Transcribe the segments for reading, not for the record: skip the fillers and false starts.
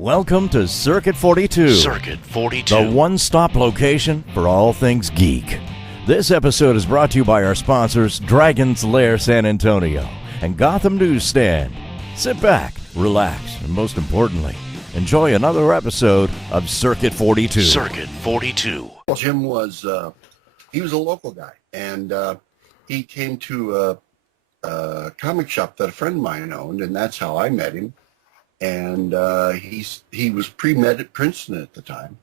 Welcome to Circuit 42. Circuit 42. The one-stop location for all things geek. This episode is brought to you by our sponsors, Dragon's Lair San Antonio and Gotham Newsstand. Sit back, relax, and most importantly, enjoy another episode of Circuit 42. Circuit 42. Jim was, he was a local guy, and he came to a comic shop that a friend of mine owned, and that's how I met him. And he was pre-med at Princeton at the time,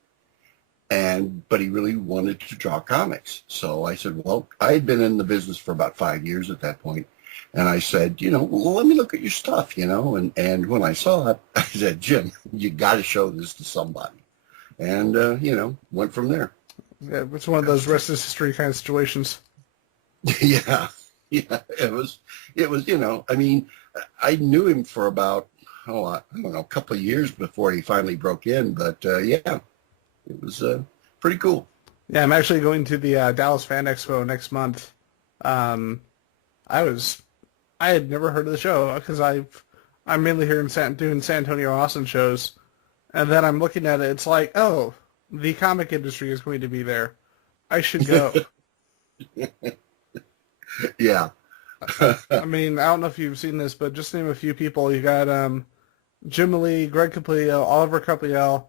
but he really wanted to draw comics. So I said, well, I had been in the business for about 5 years at that point, and I said, well, let me look at your stuff, and when I saw it, I said, Jim, you got to show this to somebody, and went from there. Yeah, it's one of those rest is history kind of situations. Yeah, it was. I mean, I knew him for about, I don't know, a couple of years before he finally broke in, but yeah, it was pretty cool. Yeah, I'm actually going to the Dallas Fan Expo next month. I had never heard of the show because I'm mainly here in doing San Antonio, Austin shows, and then I'm looking at it. It's like, oh, the comic industry is going to be there. I should go. Yeah. I mean, I don't know if you've seen this, but just name a few people. You got Jim Lee, Greg Capullo, Oliver Capullo,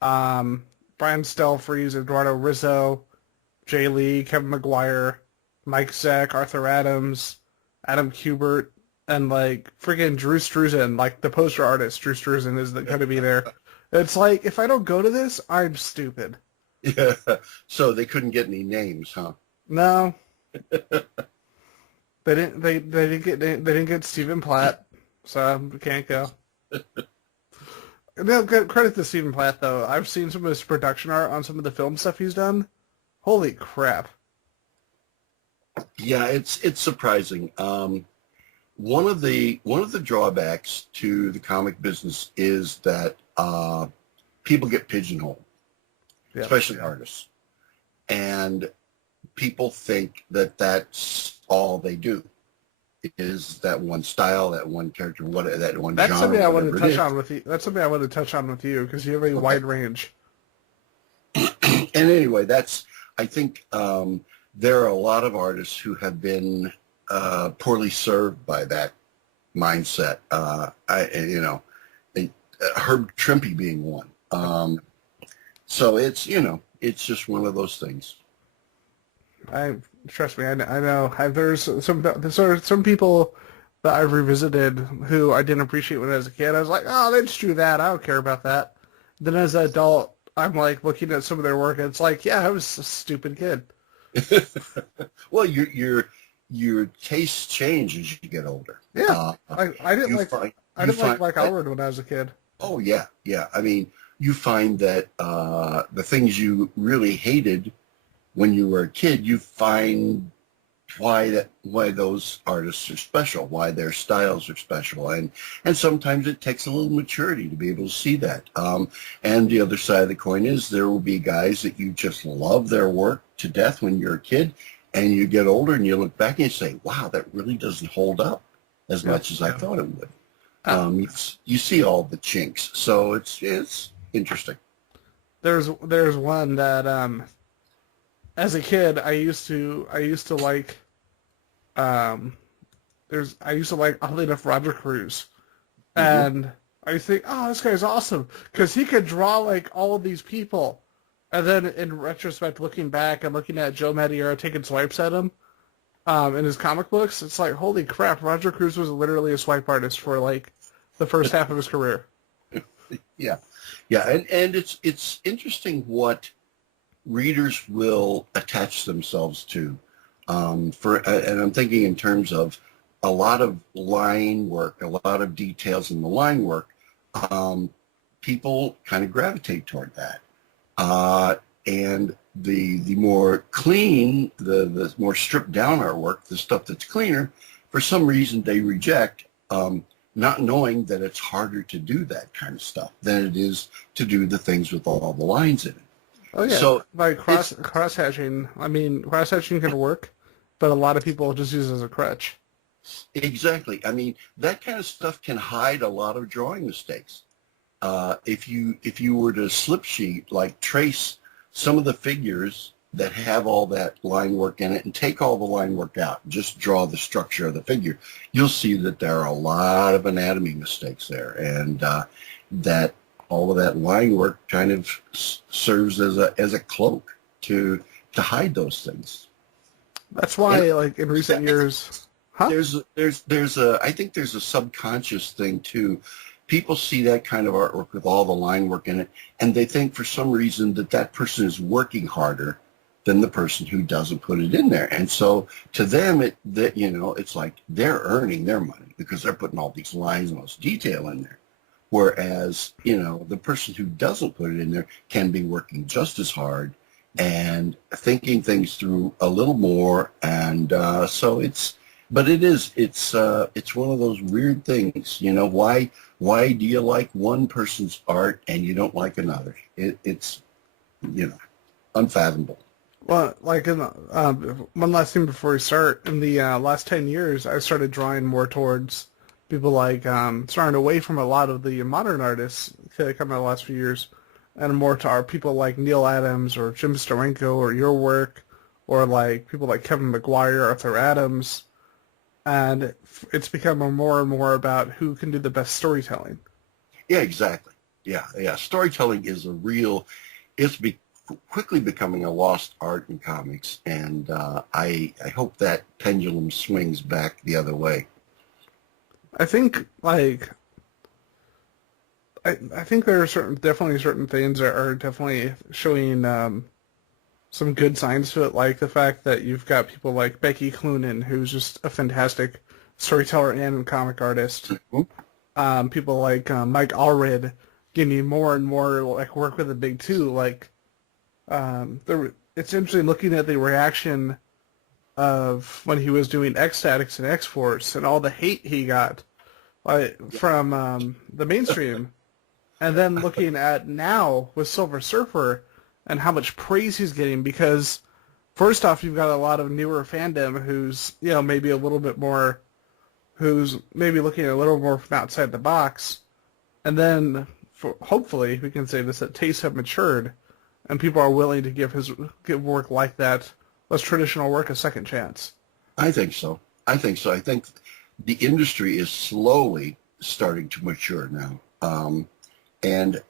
Brian Stelfreeze, Eduardo Rizzo, Jay Lee, Kevin McGuire, Mike Zeck, Arthur Adams, Adam Kubert, and freaking Drew Struzan, the poster artist. Drew Struzan is going to be there. It's like, if I don't go to this, I'm stupid. Yeah. So they couldn't get any names, huh? No. They didn't get Stephen Platt, so we can't go. No, credit to Stephen Platt though. I've seen some of his production art on some of the film stuff he's done. Holy crap! Yeah, it's surprising. One of the drawbacks to the comic business is that people get pigeonholed, especially artists, and people think that that's all they do is that one style, that one character, that one genre. That's something I wanted to touch on with you. That's something I wanted to touch on with you because you have a wide range. And anyway, I think there are a lot of artists who have been poorly served by that mindset. Herb Trimpe being one. So it's just one of those things. Trust me, I know. There's some people that I've revisited who I didn't appreciate when I was a kid. I was like, oh, they just drew that. I don't care about that. Then as an adult, I'm looking at some of their work, and it's like, yeah, I was a stupid kid. Well, your tastes change as you get older. Yeah, I didn't like Howard when I was a kid. Oh yeah. I mean, you find that the things you really hated when you were a kid, you find why those artists are special, why their styles are special, and sometimes it takes a little maturity to be able to see that. And the other side of the coin is there will be guys that you just love their work to death when you're a kid, and you get older and you look back and you say, wow, that really doesn't hold up as much as I thought it would. You see all the chinks, so it's interesting. There's one that as a kid, I used to like, oddly enough, Roger Cruz, and I used to think, oh, this guy's awesome because he could draw all of these people, and then in retrospect, looking back and looking at Joe Madureira taking swipes at him, in his comic books, it's like, holy crap, Roger Cruz was literally a swipe artist for the first half of his career. Yeah, and it's interesting what readers will attach themselves to. And I'm thinking in terms of a lot of line work, a lot of details in the line work. People kind of gravitate toward that. And the more clean, the more stripped down artwork, the stuff that's cleaner, for some reason they reject, not knowing that it's harder to do that kind of stuff than it is to do the things with all the lines in it. Oh yeah, so cross-hatching. I mean, cross-hatching can work, but a lot of people just use it as a crutch. Exactly. I mean, that kind of stuff can hide a lot of drawing mistakes. if you were to slip sheet, like trace some of the figures that have all that line work in it and take all the line work out, just draw the structure of the figure, you'll see that there are a lot of anatomy mistakes there, and that all of that line work kind of serves as a cloak to hide those things. That's why, And like in recent years, huh? I think there's a subconscious thing too. People see that kind of artwork with all the line work in it, and they think for some reason that person is working harder than the person who doesn't put it in there. And so to them, it's like they're earning their money because they're putting all these lines and all this detail in there. Whereas, the person who doesn't put it in there can be working just as hard and thinking things through a little more. And it's one of those weird things, why do you like one person's art and you don't like another? It's unfathomable. Well, like one last thing before we start, in the last 10 years, I started drawing more towards people like starting away from a lot of the modern artists that come out the last few years, and more to our people like Neil Adams or Jim Steranko or your work, or like people like Kevin McGuire, Arthur Adams, and it's become more and more about who can do the best storytelling. Yeah, exactly. Yeah. Storytelling is quickly becoming a lost art in comics, and I hope that pendulum swings back the other way. I think I think there are definitely certain things that are definitely showing some good signs to it, like the fact that you've got people like Becky Cloonan, who's just a fantastic storyteller and comic artist. Mm-hmm. People like Mike Allred getting more and more like work with the big two. Like it's interesting looking at the reaction of when he was doing X-Statix and X-Force and all the hate he got from the mainstream, and then looking at now with Silver Surfer and how much praise he's getting, because first off, you've got a lot of newer fandom who's maybe a little bit more, who's maybe looking a little more from outside the box, and then hopefully we can say this, that tastes have matured and people are willing to give work like that, less traditional work, a second chance. I think so. I think the industry is slowly starting to mature now, and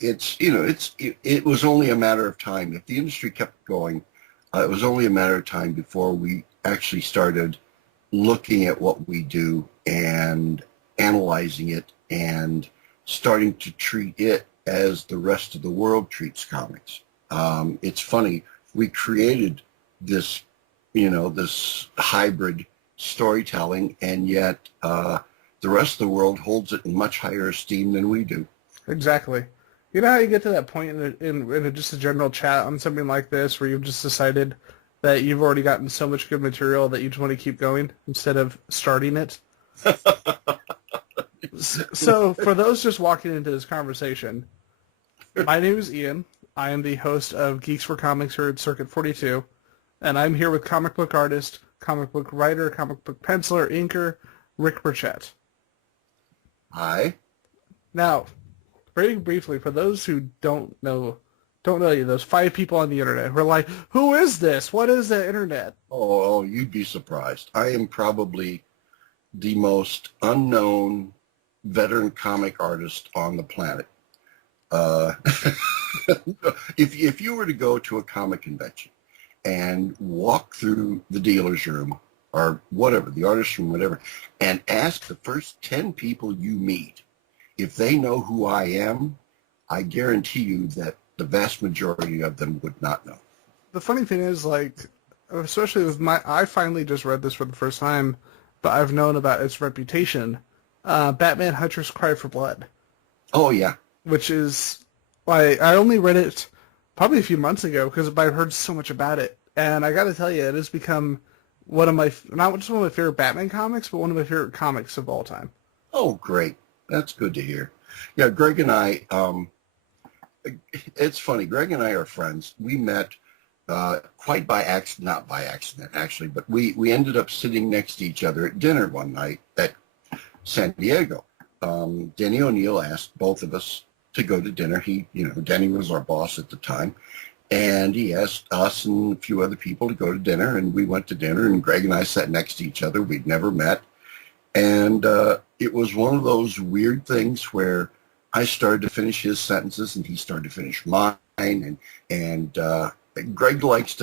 it was only a matter of time. If the industry kept going, it was only a matter of time before we actually started looking at what we do and analyzing it and starting to treat it as the rest of the world treats comics. It's funny, we created this, this hybrid storytelling, and yet the rest of the world holds it in much higher esteem than we do. Exactly. You know how you get to that point in just a general chat on something like this where you've just decided that you've already gotten so much good material that you just want to keep going instead of starting it? So for those just walking into this conversation, my name is Ian. I am the host of Geeks4Comics here at Circuit 42, and I'm here with comic book artist, comic book writer, comic book penciler, inker, Rick Burchett. Hi. Now, very briefly, for those who don't know you, those 5 people on the internet who are like, who is this? What is the internet? Oh, you'd be surprised. I am probably the most unknown veteran comic artist on the planet. If you were to go to a comic convention and walk through the dealer's room or whatever, the artist's room, whatever, and ask the first 10 people you meet if they know who I am, I guarantee you that the vast majority of them would not know. The funny thing is, like, especially with I finally just read this for the first time, but I've known about its reputation. Batman Hunter's Cry for Blood. Oh, yeah. Which is, I only read it probably a few months ago because I've heard so much about it. And I got to tell you, it has become one of my, not just one of my favorite Batman comics, but one of my favorite comics of all time. Oh, great. That's good to hear. Yeah, Greg and I, it's funny. Greg and I are friends. We met quite by accident, not by accident, actually, but we ended up sitting next to each other at dinner one night at San Diego. Denny O'Neil asked both of us to go to dinner. Denny was our boss at the time, and he asked us and a few other people to go to dinner, and we went to dinner, and Greg and I sat next to each other. We'd never met, and it was one of those weird things where I started to finish his sentences, and he started to finish mine, and Greg likes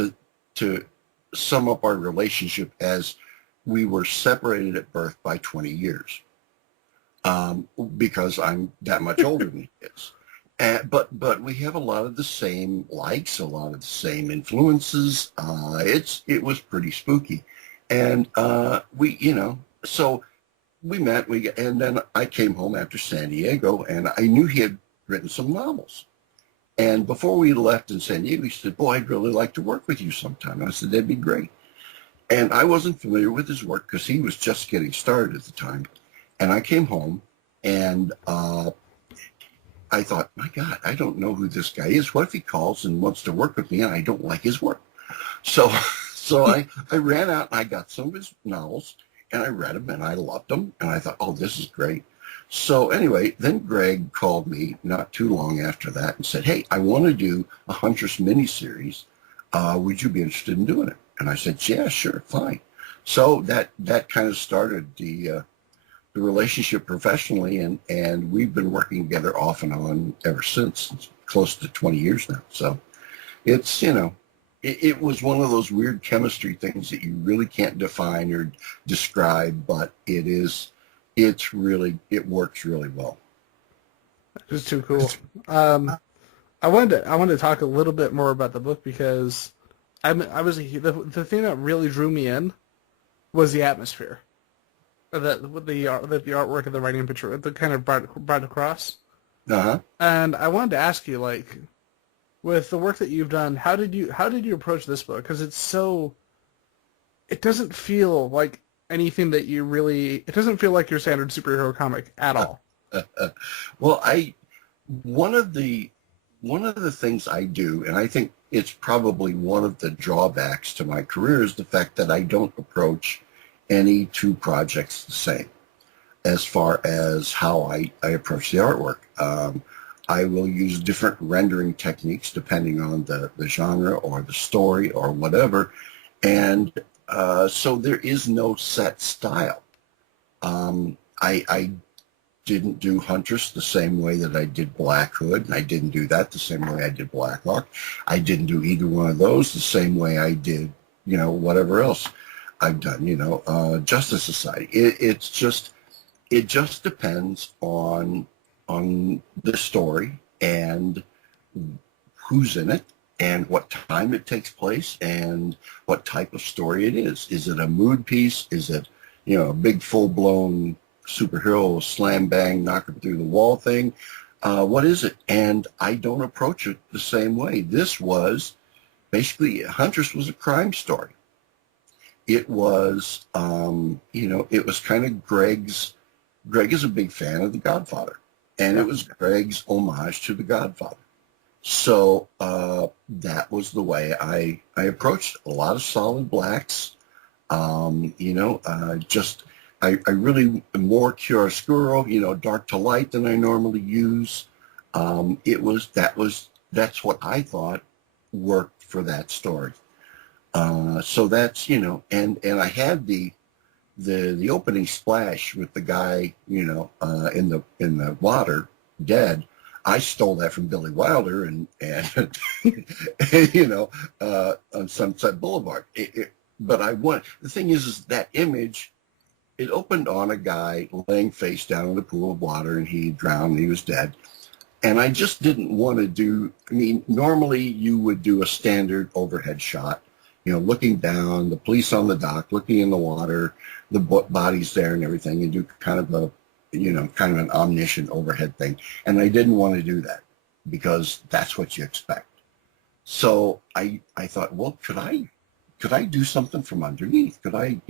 to sum up our relationship as we were separated at birth by 20 years. Because I'm that much older than he is. But we have a lot of the same likes, a lot of the same influences. It was pretty spooky. And so we met, and then I came home after San Diego, and I knew he had written some novels. And before we left in San Diego, he said, "Boy, I'd really like to work with you sometime." I said, "That'd be great." And I wasn't familiar with his work because he was just getting started at the time. And I came home, and I thought, my God, I don't know who this guy is. What if he calls and wants to work with me and I don't like his work? So I ran out and I got some of his novels, and I read them, and I loved them. And I thought, oh, this is great. So anyway, then Greg called me not too long after that and said, "Hey, I want to do a Huntress miniseries. Would you be interested in doing it?" And I said, "Yeah, sure, fine." So that kind of started the relationship professionally, and we've been working together off and on ever since. It's close to 20 years now. So it's, it was one of those weird chemistry things that you really can't define or describe, but it works really well. It's too cool. I wanted to talk a little bit more about the book because the thing that really drew me in was the atmosphere. The artwork and the writing picture, the kind of brought across. Uh-huh. And I wanted to ask you, like, with the work that you've done, how did you approach this book? Because it doesn't feel like anything that it doesn't feel like your standard superhero comic at all. Well, one of the things I do, and I think it's probably one of the drawbacks to my career, is the fact that I don't approach any two projects the same as far as how I approach the artwork. I will use different rendering techniques depending on the genre or the story or whatever. And so there is no set style. I didn't do Huntress the same way that I did Black Hood, and I didn't do that the same way I did Black Hawk. I didn't do either one of those the same way I did, whatever else I've done, Justice Society. It just depends on the story and who's in it and what time it takes place and what type of story it is. Is it a mood piece? Is it, a big full-blown superhero slam bang, knock him through the wall thing? What is it? And I don't approach it the same way. This was basically, Huntress was a crime story. It was, it was kind of Greg is a big fan of The Godfather, and it was Greg's homage to The Godfather. So that was the way I approached it. A lot of solid blacks, I really am more chiaroscuro, dark to light than I normally use. That's what I thought worked for that story. So that's, and I had the opening splash with the guy, in the water, dead. I stole that from Billy Wilder and on Sunset Boulevard. But the thing is that image, it opened on a guy laying face down in a pool of water, and he drowned and he was dead. And I just didn't want to normally you would do a standard overhead shot, looking down, the police on the dock, looking in the water, the body's there and everything, and do kind of an omniscient overhead thing. And I didn't want to do that because that's what you expect. So I thought, well, could I do something from underneath? Could I,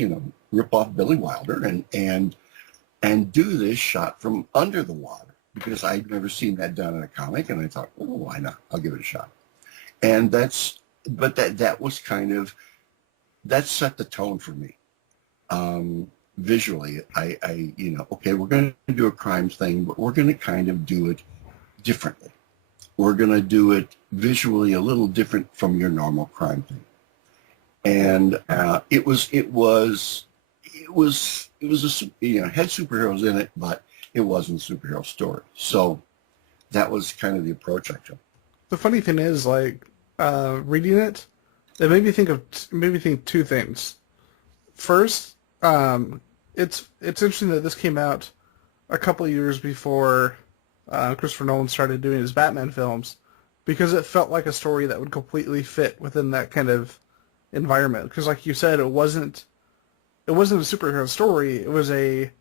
rip off Billy Wilder and do this shot from under the water? Because I'd never seen that done in a comic, and I thought, well, why not? I'll give it a shot. And that was kind of, that set the tone for me. visually, okay, we're going to do a crime thing, but we're going to kind of do it differently. We're going to do it visually a little different from your normal crime thing. And it was had superheroes in it, but it wasn't a superhero story. So that was kind of the approach I took. The funny thing is, like, reading it made me think two things. First, it's interesting that this came out a couple of years before Christopher Nolan started doing his Batman films, because it felt like a story that would completely fit within that kind of environment. Because, like you said, it wasn't a superhero story. It was a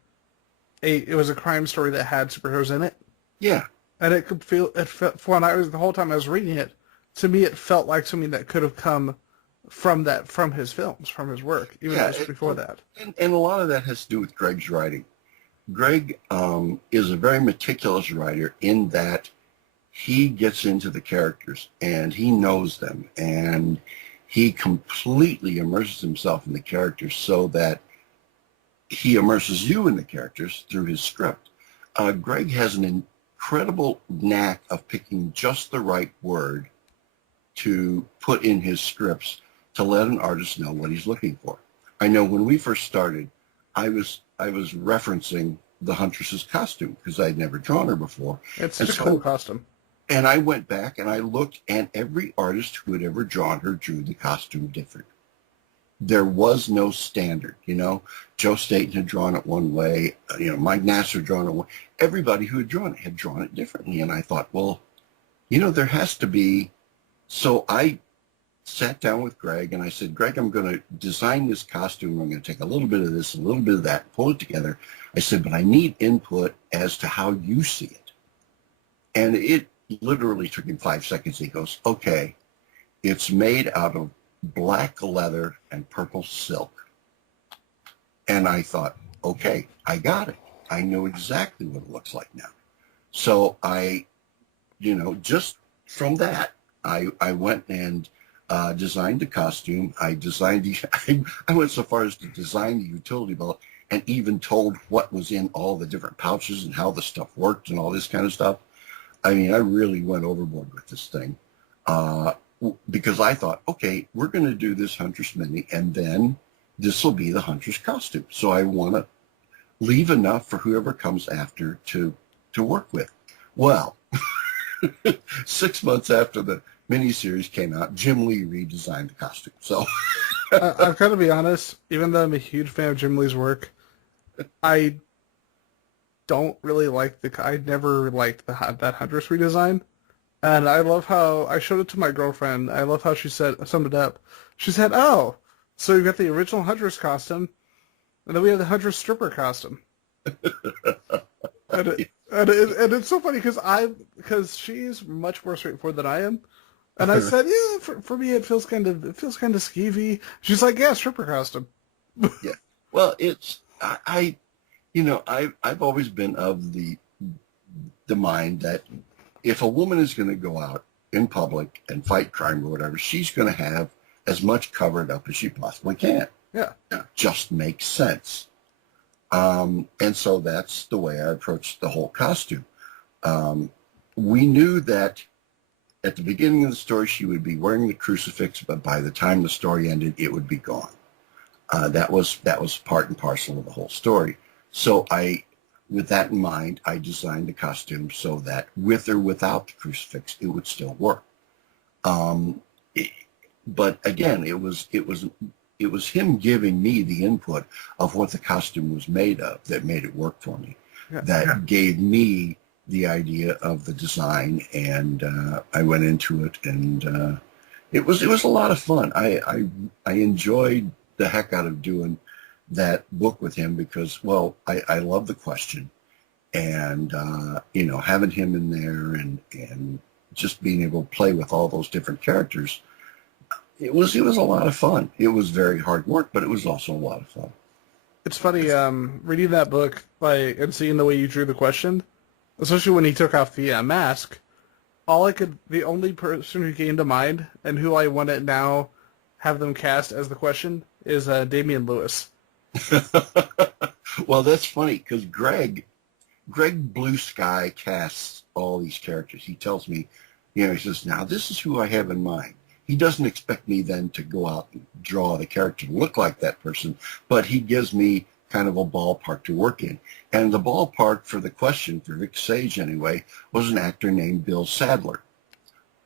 crime story that had superheroes in it. Yeah, and it felt, the whole time I was reading it, to me it felt like something that could have come from his films, from his work, even though it was before that. And a lot of that has to do with Greg's writing. Greg is a very meticulous writer in that he gets into the characters and he knows them, and he completely immerses himself in the characters so that he immerses you in the characters through his script. Greg has an incredible knack of picking just the right word to put in his scripts to let an artist know what he's looking for. I know when we first started, I was referencing the Huntress's costume because I'd never drawn her before. It's such a cool costume. And I went back and I looked, and every artist who had ever drawn her drew the costume different. There was no standard, Joe Staton had drawn it one way, Mike Nasser had drawn it one. Everybody who had drawn it differently. And I thought, well, there has to be. So I sat down with Greg and I said, Greg, I'm going to design this costume. I'm going to take a little bit of this, a little bit of that, pull it together. I said, but I need input as to how you see it. And it literally took him 5 seconds. He goes, okay, it's made out of black leather and purple silk. And I thought, okay, I got it. I know exactly what it looks like now. So I, just from that, I went and designed the costume. I went so far as to design the utility belt and even told what was in all the different pouches and how the stuff worked and all this kind of stuff. I mean, I really went overboard with this thing because I thought, okay, we're going to do this Huntress Mini, and then this will be the Huntress costume. So I want to leave enough for whoever comes after to work with. Well, 6 months after the miniseries came out, Jim Lee redesigned the costume. So I've got to be honest, even though I'm a huge fan of Jim Lee's work, I don't really like I never liked that Huntress redesign. And I love how I showed it to my girlfriend. I love how she summed it up. She said, "Oh, so you've got the original Huntress costume, and then we have the Huntress stripper costume." and it's so funny because she's much more straightforward than I am. And I said, yeah, for me it feels kind of skeevy. She's like, yeah, stripper costume. Yeah. Well, I've always been of the mind that if a woman is going to go out in public and fight crime or whatever, she's going to have as much covered up as she possibly can. Yeah. It just makes sense. And so that's the way I approached the whole costume. We knew that at the beginning of the story, she would be wearing the crucifix, but by the time the story ended, it would be gone. That was part and parcel of the whole story. So with that in mind, I designed the costume so that with or without the crucifix, it would still work. But again, it was him giving me the input of what the costume was made of that made it work for me. Yeah. That gave me the idea of the design, and I went into it, and it was a lot of fun. I enjoyed the heck out of doing that book with him because, well, I love the question, and having him in there and just being able to play with all those different characters. It was a lot of fun. It was very hard work, but it was also a lot of fun. It's funny reading that book and seeing the way you drew the question, especially when he took off the mask. The only person who came to mind and who I want to now have them cast as the question is Damian Lewis, Well, that's funny because Greg Blue Sky casts all these characters. He tells me, he says, now this is who I have in mind. He doesn't expect me then to go out and draw the character to look like that person, but he gives me kind of a ballpark to work in. And the ballpark for the question, for Vic Sage anyway, was an actor named Bill Sadler.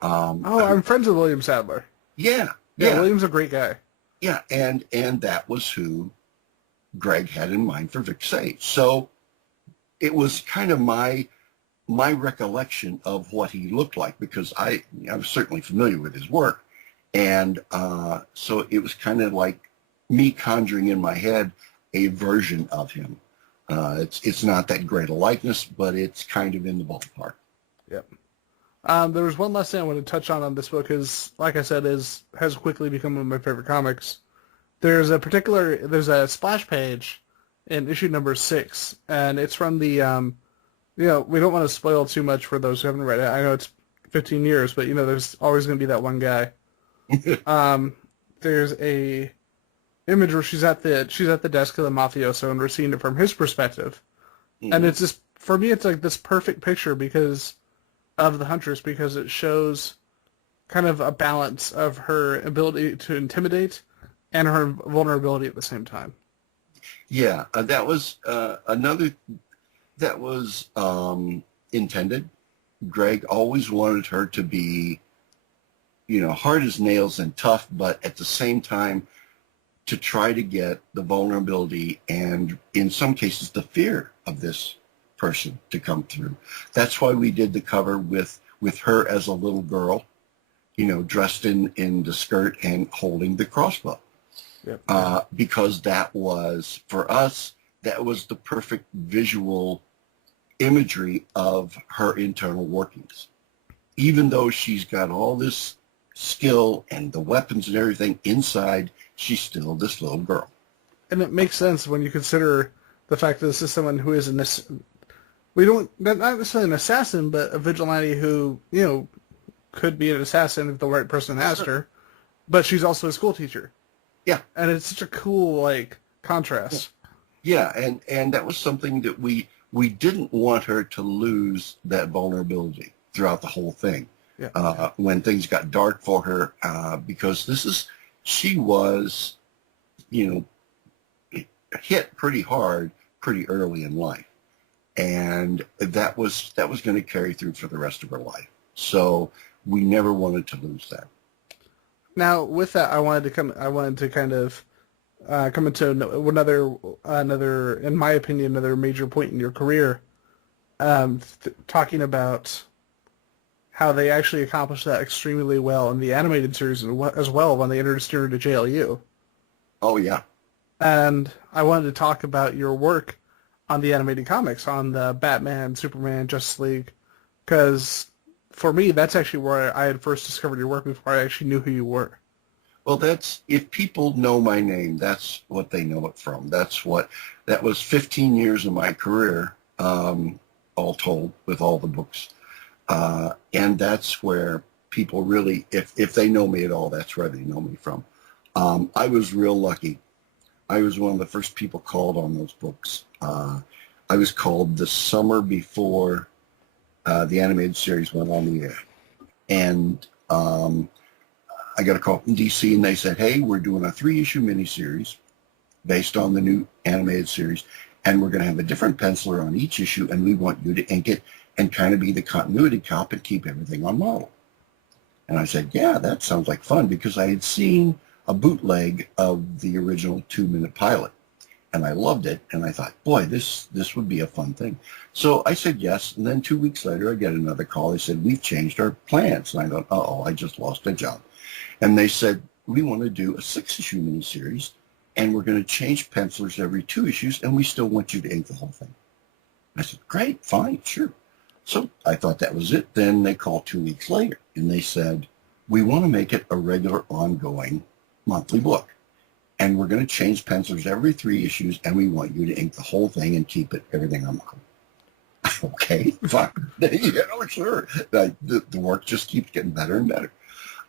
I'm friends with William Sadler. Yeah. William's a great guy. Yeah, and that was who Greg had in mind for Vic Sage. So it was kind of my recollection of what he looked like, because I was certainly familiar with his work. And so it was kind of like me conjuring in my head a version of him. It's not that great a likeness, but it's kind of in the ballpark. Yep. There was one last thing I wanted to touch on this book, is, like I said, has quickly become one of my favorite comics. There's a splash page in issue number 6, and it's from the, we don't want to spoil too much for those who haven't read it. I know it's 15 years, but, there's always going to be that one guy. There's a image where she's at the desk of the mafioso, and we're seeing it from his perspective. Mm-hmm. And it's just, for me, it's like this perfect picture because of the Huntress, because it shows kind of a balance of her ability to intimidate and her vulnerability at the same time. Yeah, that was intended. Greg always wanted her to be, hard as nails and tough, but at the same time to try to get the vulnerability and, in some cases, the fear of this person to come through. That's why we did the cover with her as a little girl, dressed in the skirt and holding the crossbow. Yep. Because that was, for us, that was the perfect visual imagery of her internal workings. Even though she's got all this skill and the weapons and everything inside, she's still this little girl. And it makes sense when you consider the fact that this is someone who is not necessarily an assassin, but a vigilante who, could be an assassin if the right person asked her, but she's also a school teacher. Yeah. And it's such a cool, contrast. Yeah, and that was something that we didn't want her to lose that vulnerability throughout the whole thing. Yeah. When things got dark for her, because she was, hit pretty hard pretty early in life. And that was going to carry through for the rest of her life. So we never wanted to lose that. Now, with that, I wanted to kind of come into another, in my opinion, another major point in your career, talking about how they actually accomplished that extremely well in the animated series as well when they introduced her to JLU. Oh, yeah. And I wanted to talk about your work on the animated comics, on the Batman, Superman, Justice League, because for me, that's actually where I had first discovered your work before I actually knew who you were. Well, if people know my name, that's what they know it from. That was 15 years of my career, all told, with all the books. And that's where people really, if they know me at all, that's where they know me from. I was real lucky. I was one of the first people called on those books. I was called the summer before the animated series went on the air. And I got a call from DC, and they said, hey, we're doing a 3-issue miniseries based on the new animated series, and we're going to have a different penciler on each issue, and we want you to ink it and kind of be the continuity cop and keep everything on model. And I said, yeah, that sounds like fun, because I had seen a bootleg of the original 2-minute pilot, and I loved it, and I thought, boy, this would be a fun thing. So I said yes, and then 2 weeks later, I get another call. They said, we've changed our plans. And I thought, uh-oh, I just lost a job. And they said, we want to do a 6-issue miniseries, and we're going to change pencilers every 2 issues, and we still want you to ink the whole thing. I said, great, fine, sure. So I thought that was it. Then they called 2 weeks later, and they said, we want to make it a regular, ongoing monthly book, and we're going to change pencilers every 3 issues, and we want you to ink the whole thing and keep everything on model. Okay, fine. Sure. The work just keeps getting better and better.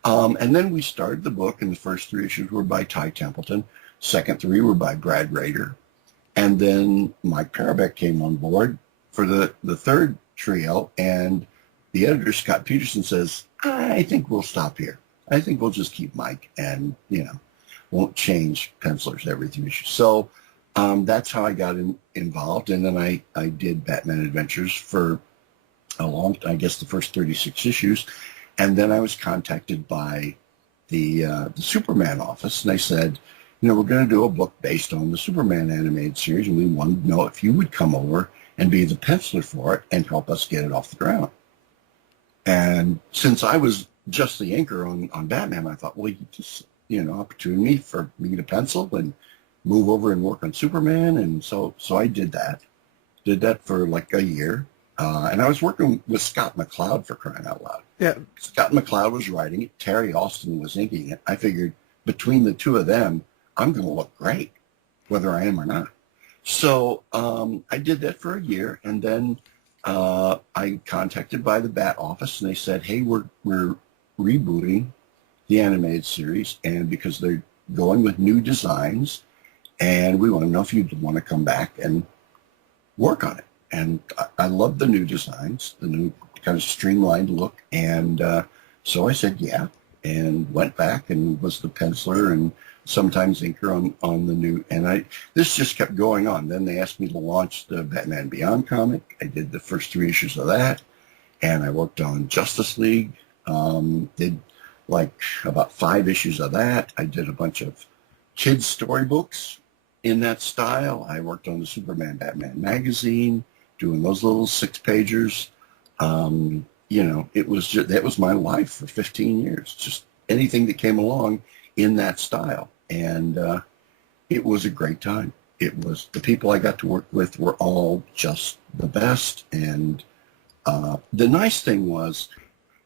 And then we started the book, and the first 3 issues were by Ty Templeton. second three were by Brad Rader. And then Mike Parabek came on board for the third trio, and the editor, Scott Peterson, says, I think we'll stop here. I think we'll just keep Mike and, won't change pencilers every 3 issues. So that's how I got involved. And then I did Batman Adventures for I guess the first 36 issues. And then I was contacted by the Superman office, and they said, we're going to do a book based on the Superman animated series, and we wanted to know if you would come over and be the penciler for it and help us get it off the ground. And since I was just the inker on Batman, I thought, well, you just, opportunity for me to pencil and move over and work on Superman. And so I did that. Did that for like a year. And I was working with Scott McCloud, for crying out loud. Yeah. Scott McCloud was writing it. Terry Austin was inking it. I figured between the two of them, I'm going to look great, whether I am or not. So I did that for a year, and then I contacted by the Bat office, and they said, hey, we're rebooting the animated series, and because they're going with new designs, and we want to know if you'd want to come back and work on it. And I love the new designs, the new kind of streamlined look, and so I said yeah, and went back and was the penciler and sometimes inker on the new, and this just kept going on. Then they asked me to launch the Batman Beyond comic. I did the first 3 issues of that, and I worked on Justice League, did like about 5 issues of that. I did a bunch of kids storybooks in that style. I worked on the Superman Batman magazine, doing those little 6-pagers. That was my life for 15 years, just anything that came along in that style. And it was a great time. The people I got to work with were all just the best. And the nice thing was,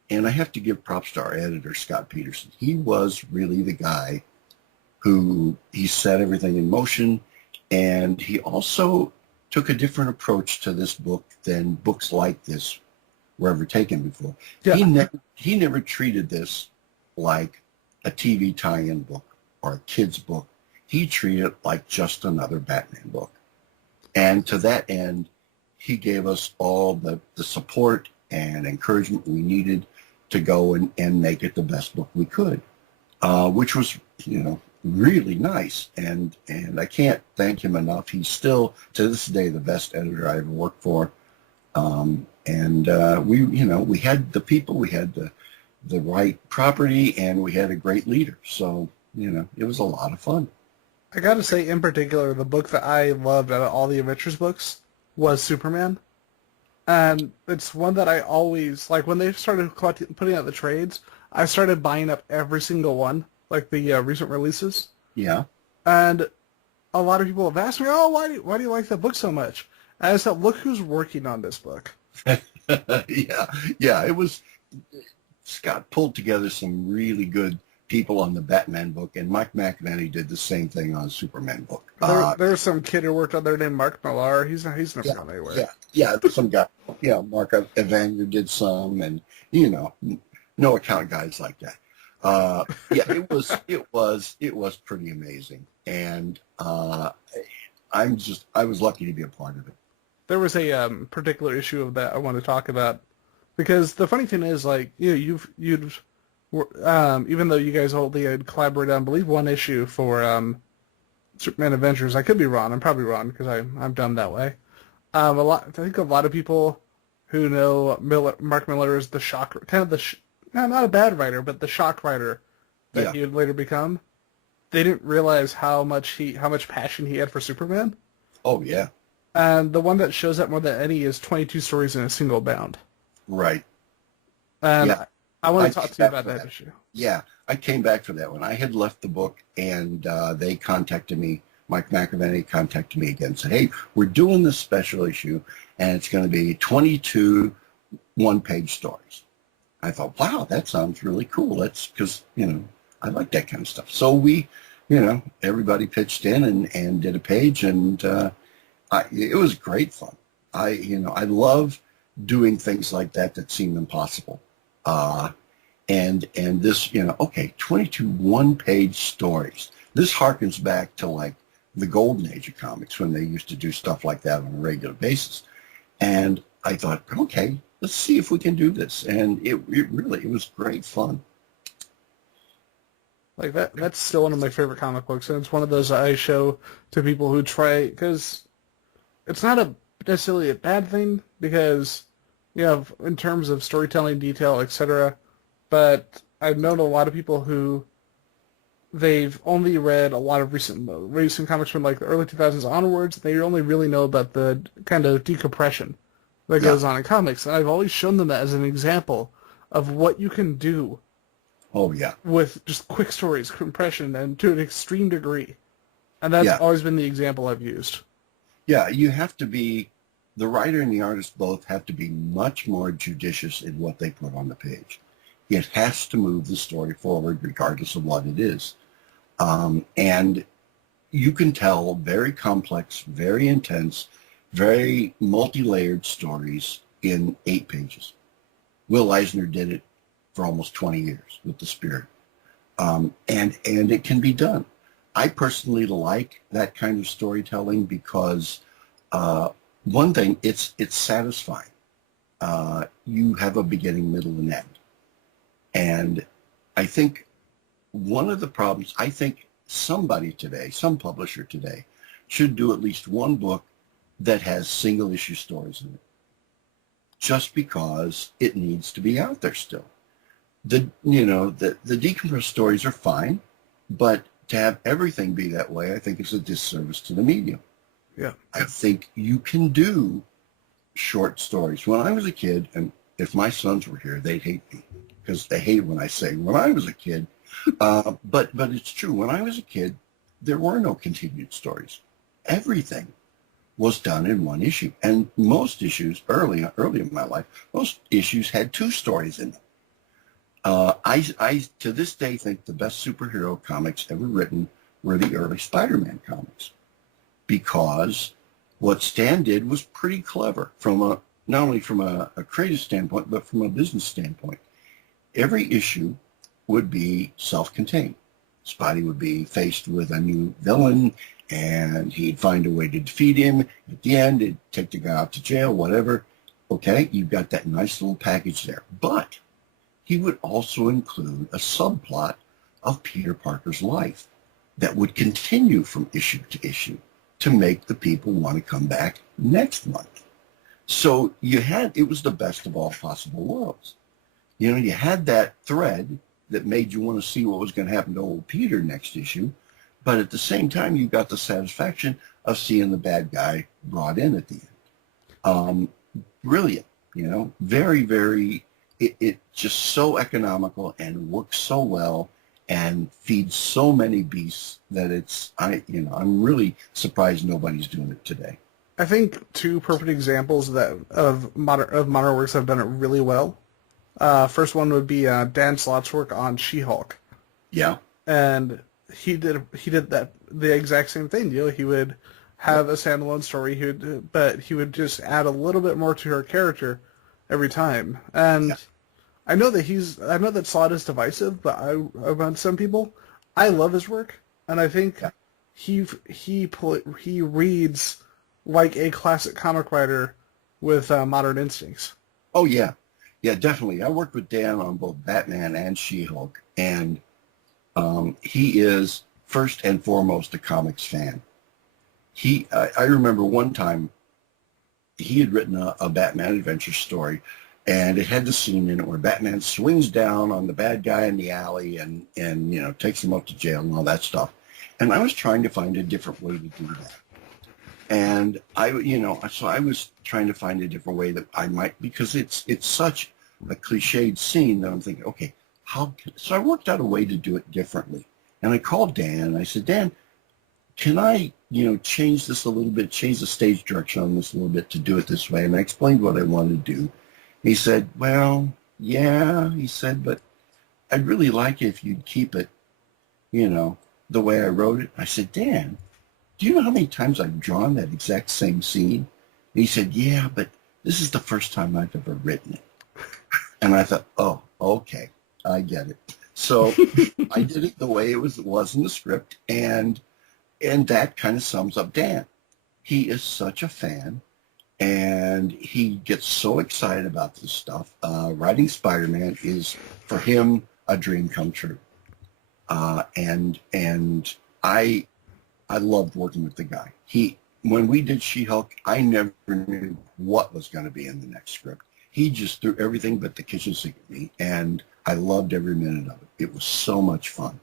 and I have to give props to our editor, Scott Peterson. He was really the guy he set everything in motion. And he also took a different approach to this book than books like this were ever taken before. Yeah. He never treated this like a TV tie-in book or a kid's book. He treated it like just another Batman book. And to that end, he gave us all the support and encouragement we needed to go and make it the best book we could, which was, really nice. And I can't thank him enough. He's still, to this day, the best editor I ever worked for. We had the people, we had the right property, and we had a great leader. So, it was a lot of fun. I got to say, in particular, the book that I loved out of all the Adventures books was Superman. And it's one that I always, like, when they started putting out the trades, I started buying up every single one, like the recent releases. Yeah. And a lot of people have asked me, why do you like that book so much? And I said, look who's working on this book. Yeah, it was, Scott pulled together some really good people on the Batman book, and Mike McAvaney did the same thing on the Superman book. There's some kid who worked on there named Mark Millar. He's never gone anywhere. Yeah, some guy. Mark Evanger did some, and no account guys like that. It was pretty amazing, and I was lucky to be a part of it. There was a particular issue of that I want to talk about, because the funny thing is, like, you'd even though you guys only had collaborated on, I believe, one issue for Superman Adventures. I could be wrong. I'm probably wrong because I'm dumb that way. I think a lot of people who know Mark Millar is the shock, not a bad writer, but the shock writer that he would later become. They didn't realize how much passion he had for Superman. Oh yeah. And the one that shows up more than any is 22 stories in a single bound. Right. And I want to talk to you about that issue. Yeah, I came back for that one. I had left the book, and they contacted me. Mike McAvaney contacted me again and said, hey, we're doing this special issue, and it's going to be 22 one-page stories. I thought, wow, that sounds really cool. That's because, I like that kind of stuff. So we, everybody pitched in and did a page, and it was great fun. I love doing things like that seem impossible. And this, 22 one-page stories. This harkens back to like the golden age of comics when they used to do stuff like that on a regular basis. And I thought, okay, let's see if we can do this. And it was great fun. Like that's still one of my favorite comic books, and it's one of those I show to people who try, because it's not necessarily a bad thing, because, you know, in terms of storytelling, detail, etc. But I've known a lot of people who they've only read a lot of recent comics from like the early 2000s onwards. They only really know about the kind of decompression that goes on in comics, and I've always shown them that as an example of what you can do. Oh, yeah. With just quick stories, compression, and to an extreme degree. And that's always been the example I've used. Yeah, you have to be, the writer and the artist both have to be much more judicious in what they put on the page. It has to move the story forward regardless of what it is. And you can tell very complex, very intense, very multi-layered stories in 8 pages. Will Eisner did it for almost 20 years with The Spirit. And it can be done. I personally like that kind of storytelling because one thing, it's satisfying. You have a beginning, middle, and end. And I think one of the problems, I think somebody today, some publisher today, should do at least one book that has single issue stories in it, just because it needs to be out there still. The decompressed stories are fine, but to have everything be that way, I think is a disservice to the medium. Yeah. I think you can do short stories. When I was a kid, and if my sons were here, they'd hate me because they hate when I say when I was a kid. But it's true. When I was a kid, there were no continued stories. Everything was done in one issue. And most issues, early in my life, most issues had 2 stories in them. I to this day think the best superhero comics ever written were the early Spider-Man comics, because what Stan did was pretty clever from not only from a creative standpoint, but from a business standpoint. Every issue would be self-contained. Spidey would be faced with a new villain, and he'd find a way to defeat him. At the end, he'd take the guy out to jail, whatever. Okay, you've got that nice little package there. But he would also include a subplot of Peter Parker's life that would continue from issue to issue to make the people want to come back next month. So it was the best of all possible worlds. You know, you had that thread that made you want to see what was going to happen to old Peter next issue, but at the same time, you got the satisfaction of seeing the bad guy brought in at the end. Brilliant, you know, very, very, it just so economical and works so well and feeds so many beasts that I'm really surprised nobody's doing it today. I think 2 perfect examples of modern works that have done it really well. First one would be Dan Slott's work on She-Hulk. Yeah. And he did the exact same thing. You know, he would have a standalone story, but he would just add a little bit more to her character every time. And I know that Slott is divisive, but about some people, I love his work, and I think he reads like a classic comic writer with modern instincts. Oh yeah. Yeah, definitely. I worked with Dan on both Batman and She-Hulk, and he is first and foremost a comics fan. I remember one time he had written a Batman adventure story, and it had the scene in it where Batman swings down on the bad guy in the alley and takes him up to jail and all that stuff. And I was trying to find a different way to do that. And so I was trying to find a different way that I might, because it's such a cliched scene that I'm thinking, okay, so I worked out a way to do it differently. And I called Dan and I said, Dan, can I, change this a little bit, change the stage direction on this a little bit to do it this way? And I explained what I wanted to do. He said, well, yeah, he said, but I'd really like it if you'd keep it, the way I wrote it. I said, Dan, do you know how many times I've drawn that exact same scene? And he said, yeah, but this is the first time I've ever written it. And I thought, oh, okay, I get it. So I did it the way it was in the script, and that kind of sums up Dan. He is such a fan, and he gets so excited about this stuff. Writing Spider-Man is, for him, a dream come true. And I loved working with the guy. When we did She-Hulk, I never knew what was going to be in the next script. He just threw everything but the kitchen sink at me, and I loved every minute of it. It was so much fun.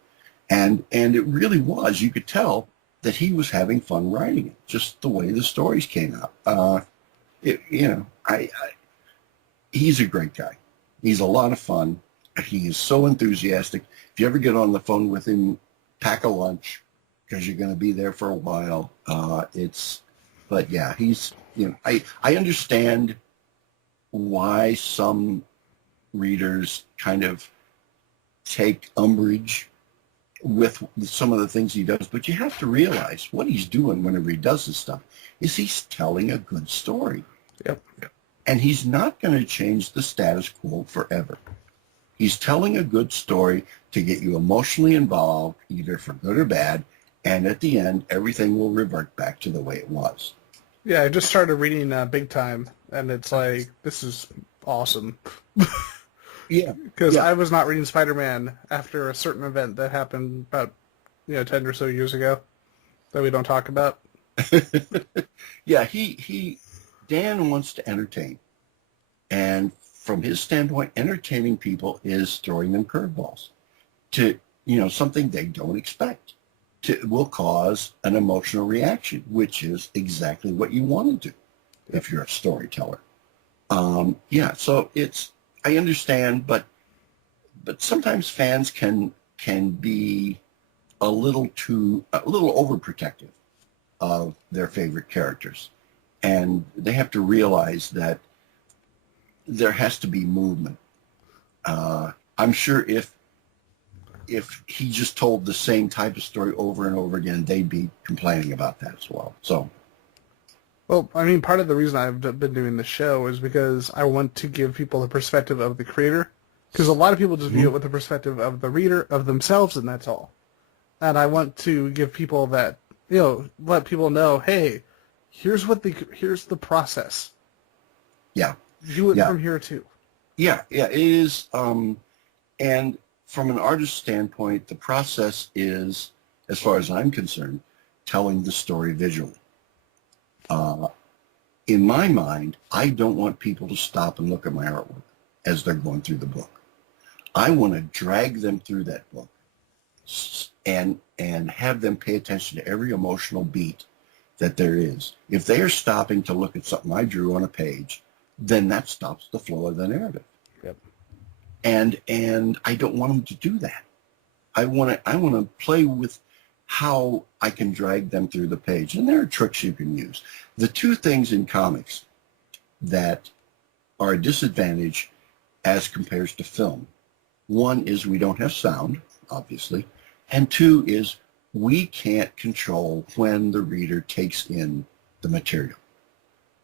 And it really was. You could tell that he was having fun writing it, just the way the stories came out. He's a great guy. He's a lot of fun. He is so enthusiastic. If you ever get on the phone with him, pack a lunch because you're going to be there for a while. But yeah, I understand why some readers kind of take umbrage with some of the things he does, but you have to realize what he's doing whenever he does this stuff is he's telling a good story. Yep. And he's not going to change the status quo forever. He's telling a good story to get you emotionally involved, either for good or bad, and at the end, everything will revert back to the way it was. Yeah, I just started reading Big Time, and it's like, this is awesome. Yeah. Because I was not reading Spider-Man after a certain event that happened about 10 or so years ago that we don't talk about. Yeah, Dan wants to entertain. And from his standpoint, entertaining people is throwing them curveballs to, something they don't expect. Will cause an emotional reaction, which is exactly what you want to do if you're a storyteller. So I understand, but sometimes fans can be a little overprotective of their favorite characters, and they have to realize that there has to be movement. I'm sure if he just told the same type of story over and over again, they'd be complaining about that as well. So. Well, I mean, part of the reason I've been doing the show is because I want to give people the perspective of the creator. Because a lot of people just view it with the perspective of the reader, of themselves, and that's all. And I want to give people that, let people know, hey, here's the process. Yeah. Do it from here too. Yeah, it is. And from an artist's standpoint, the process is, as far as I'm concerned, telling the story visually. In my mind, I don't want people to stop and look at my artwork as they're going through the book. I want to drag them through that book and have them pay attention to every emotional beat that there is. If they are stopping to look at something I drew on a page, then that stops the flow of the narrative. Yep. And I don't want them to do that. I want to play with how I can drag them through the page. And there are tricks you can use. The two things in comics that are a disadvantage as compared to film. One is we don't have sound, obviously. And two is we can't control when the reader takes in the material.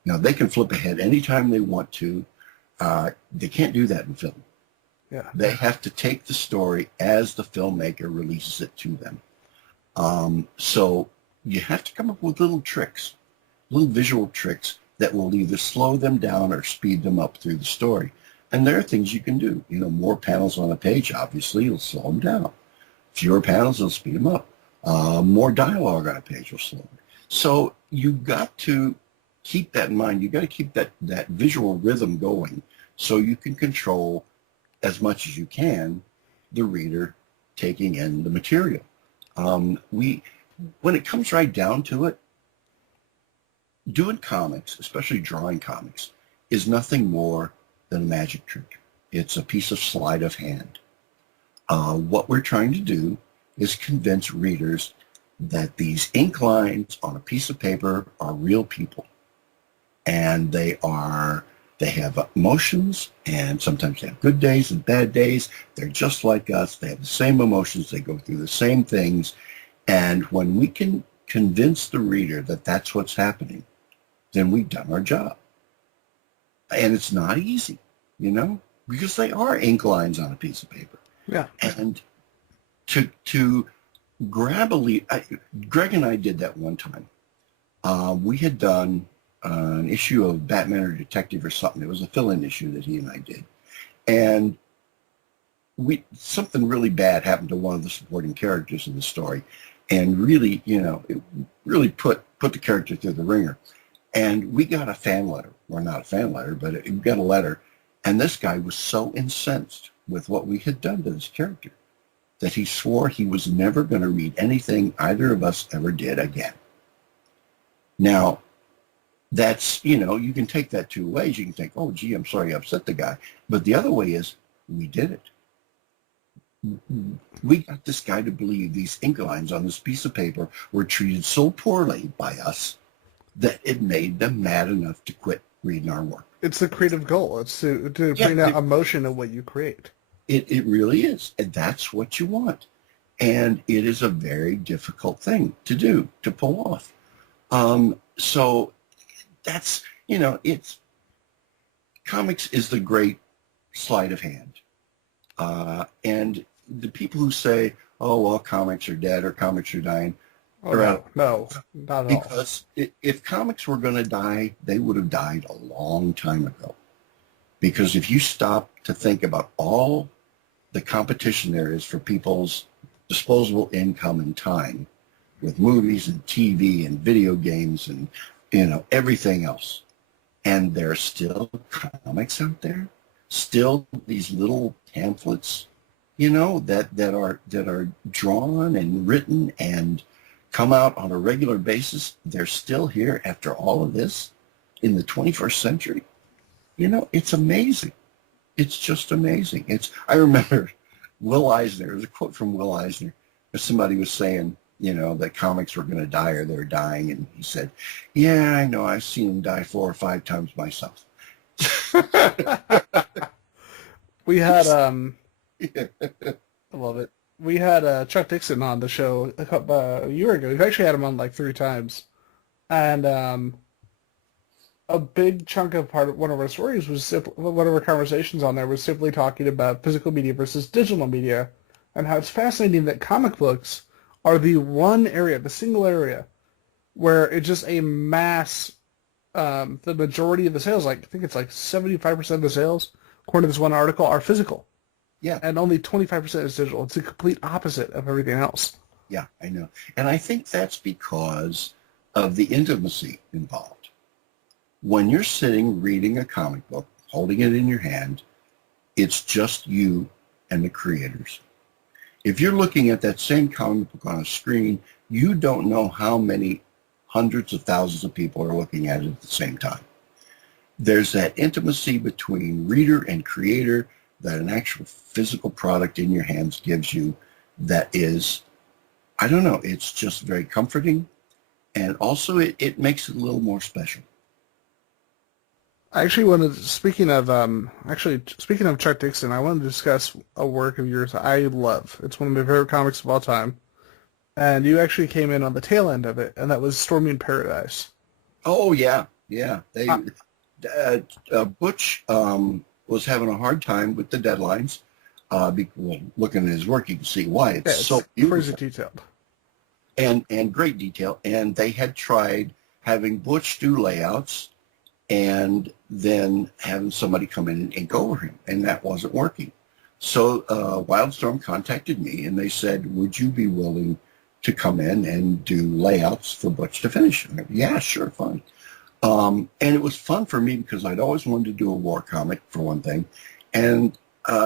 They can flip ahead anytime they want to. They can't do that in film. Yeah. They have to take the story as the filmmaker releases it to them. So you have to come up with little tricks, little visual tricks that will either slow them down or speed them up through the story. And there are things you can do. More panels on a page, obviously, will slow them down. Fewer panels will speed them up. More dialogue on a page will slow them. So you've got to keep that in mind. You've got to keep that visual rhythm going so you can control as much as you can the reader taking in the material. When it comes right down to it, doing comics, especially drawing comics, is nothing more than a magic trick. It's a piece of sleight of hand. What we're trying to do is convince readers that these ink lines on a piece of paper are real people. And they have emotions, and sometimes they have good days and bad days. They're just like us. They have the same emotions. They go through the same things. And when we can convince the reader that that's what's happening, then we've done our job. And it's not easy, because they are ink lines on a piece of paper. Yeah. And to grab a lead, Greg and I did that one time. We had done an issue of Batman or Detective or something. It was a fill-in issue that he and I did. And something really bad happened to one of the supporting characters in the story, and really, it really put the character through the ringer. And we got a fan letter, or not a fan letter, but we got a letter, and this guy was so incensed with what we had done to this character that he swore he was never going to read anything either of us ever did again. Now, that's, you can take that two ways. You can think, oh, gee, I'm sorry I upset the guy. But the other way is, we did it. We got this guy to believe these ink lines on this piece of paper were treated so poorly by us that it made them mad enough to quit reading our work. It's the creative goal. It's to bring out emotion in what you create. It really is. And that's what you want. And it is a very difficult thing to do, to pull off. So that's, comics is the great sleight of hand. And the people who say, oh, well, comics are dead or comics are dying, no, not at all. Because if comics were going to die, they would have died a long time ago. Because if you stop to think about all the competition there is for people's disposable income and time with movies and TV and video games and, everything else, and there are still comics out there, still these little pamphlets, that are drawn and written and come out on a regular basis. They're still here after all of this in the 21st century. It's amazing. It's just amazing. I remember Will Eisner, there was a quote from Will Eisner, somebody was saying, that comics were going to die or they're dying. And he said, yeah, I know. I've seen them die 4 or 5 times myself. We had, I love it. We had Chuck Dixon on the show a year ago. We've actually had him on like 3 times. And a big chunk of one of our stories was one of our conversations on there was simply talking about physical media versus digital media, and how it's fascinating that comic books are the single area where it's just a mass, the majority of the sales, I think it's like 75% of the sales, according to this one article, are physical. Yeah. And only 25% is digital. It's the complete opposite of everything else. Yeah, I know. And I think that's because of the intimacy involved. When you're sitting reading a comic book, holding it in your hand, it's just you and the creators. If you're looking at that same comic book on a screen, you don't know how many hundreds of thousands of people are looking at it at the same time. There's that intimacy between reader and creator that an actual physical product in your hands gives you that is, I don't know, it's just very comforting, and also it makes it a little more special. I actually wanted, speaking of Chuck Dixon, I wanted to discuss a work of yours I love. It's one of my favorite comics of all time. And you actually came in on the tail end of it, and that was Stormy in Paradise. Oh, yeah. Butch was having a hard time with the deadlines. Looking at his work, you can see why. It's so crazy detailed. And great detail. And they had tried having Butch do layouts and then having somebody come in and ink over him, and that wasn't working. So Wildstorm contacted me, and they said, would you be willing to come in and do layouts for Butch to finish? And I go, yeah, sure, fine. And it was fun for me because I'd always wanted to do a war comic, for one thing. And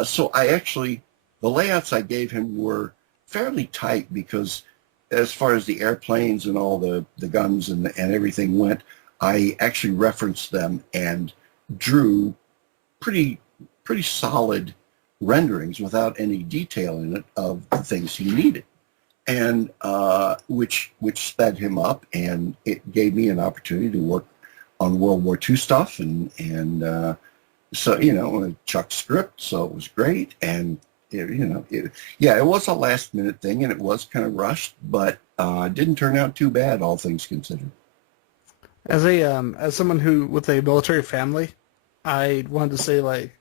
so the layouts I gave him were fairly tight because as far as the airplanes and all the guns and everything went, I actually referenced them and drew pretty solid renderings without any detail in it of the things he needed, and which sped him up, and it gave me an opportunity to work on World War II stuff, and so Chuck's script, so it was great, and it was a last minute thing, and it was kind of rushed, but it didn't turn out too bad, all things considered. As someone who with a military family, I wanted to say like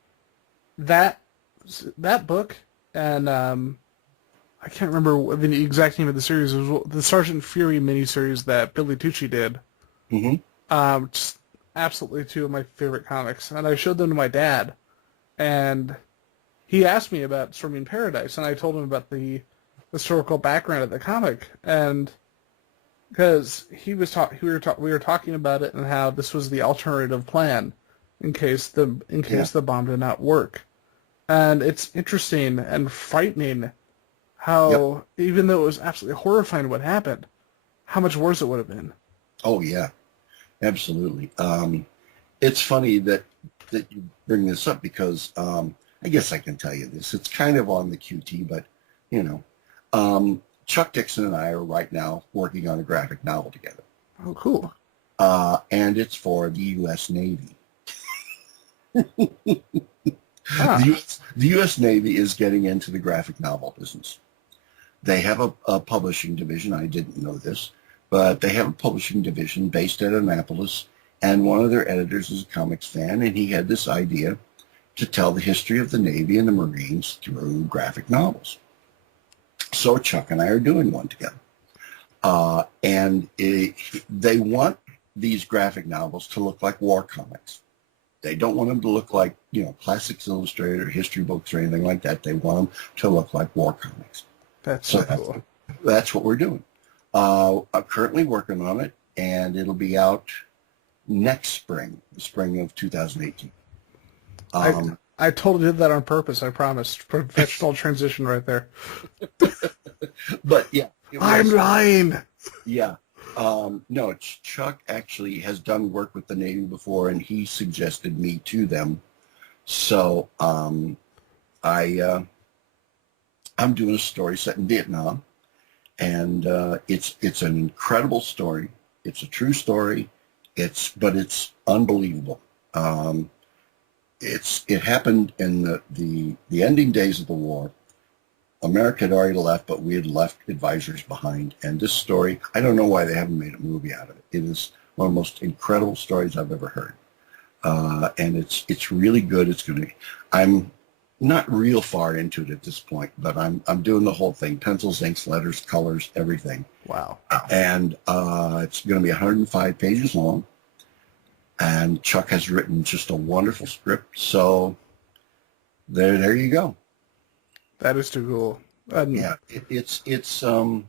that book and I can't remember the exact name of the series. It was the Sergeant Fury miniseries that Billy Tucci did. Mm-hmm. Just absolutely two of my favorite comics, and I showed them to my dad, and he asked me about Storming Paradise, and I told him about the historical background of the comic, and because we were talking about it and how this was the alternative plan in case the bomb did not work, and it's interesting and frightening how even though it was absolutely horrifying what happened, how much worse it would have been. Oh yeah, absolutely. It's funny that you bring this up because I guess I can tell you this. It's kind of on the QT, but Chuck Dixon and I are right now working on a graphic novel together. Oh, cool. And it's for the U.S. Navy. Ah. The U.S. Navy is getting into the graphic novel business. They have a publishing division. I didn't know this, but they have a publishing division based at Annapolis, and one of their editors is a comics fan, and he had this idea to tell the history of the Navy and the Marines through graphic novels. So Chuck and I are doing one together. They want these graphic novels to look like war comics. They don't want them to look like, Classics Illustrated or history books or anything like that. They want them to look like war comics. That's so cool. That's what we're doing. I'm currently working on it, and it'll be out next spring, the spring of 2018. I totally did that on purpose, I promised. Professional transition right there. But yeah. I'm lying. Yeah. No, Chuck actually has done work with the Navy before, and he suggested me to them. So I'm doing a story set in Vietnam, and it's an incredible story. It's a true story. But it's unbelievable. It happened in the ending days of the war. America had already left, but we had left advisors behind. And this story, I don't know why they haven't made a movie out of it. It is one of the most incredible stories I've ever heard. And it's really good. I'm not real far into it at this point, but I'm doing the whole thing: pencils, inks, letters, colors, everything. Wow. And it's going to be 105 pages long. And Chuck has written just a wonderful script. So there you go. That is too cool. Yeah, it's going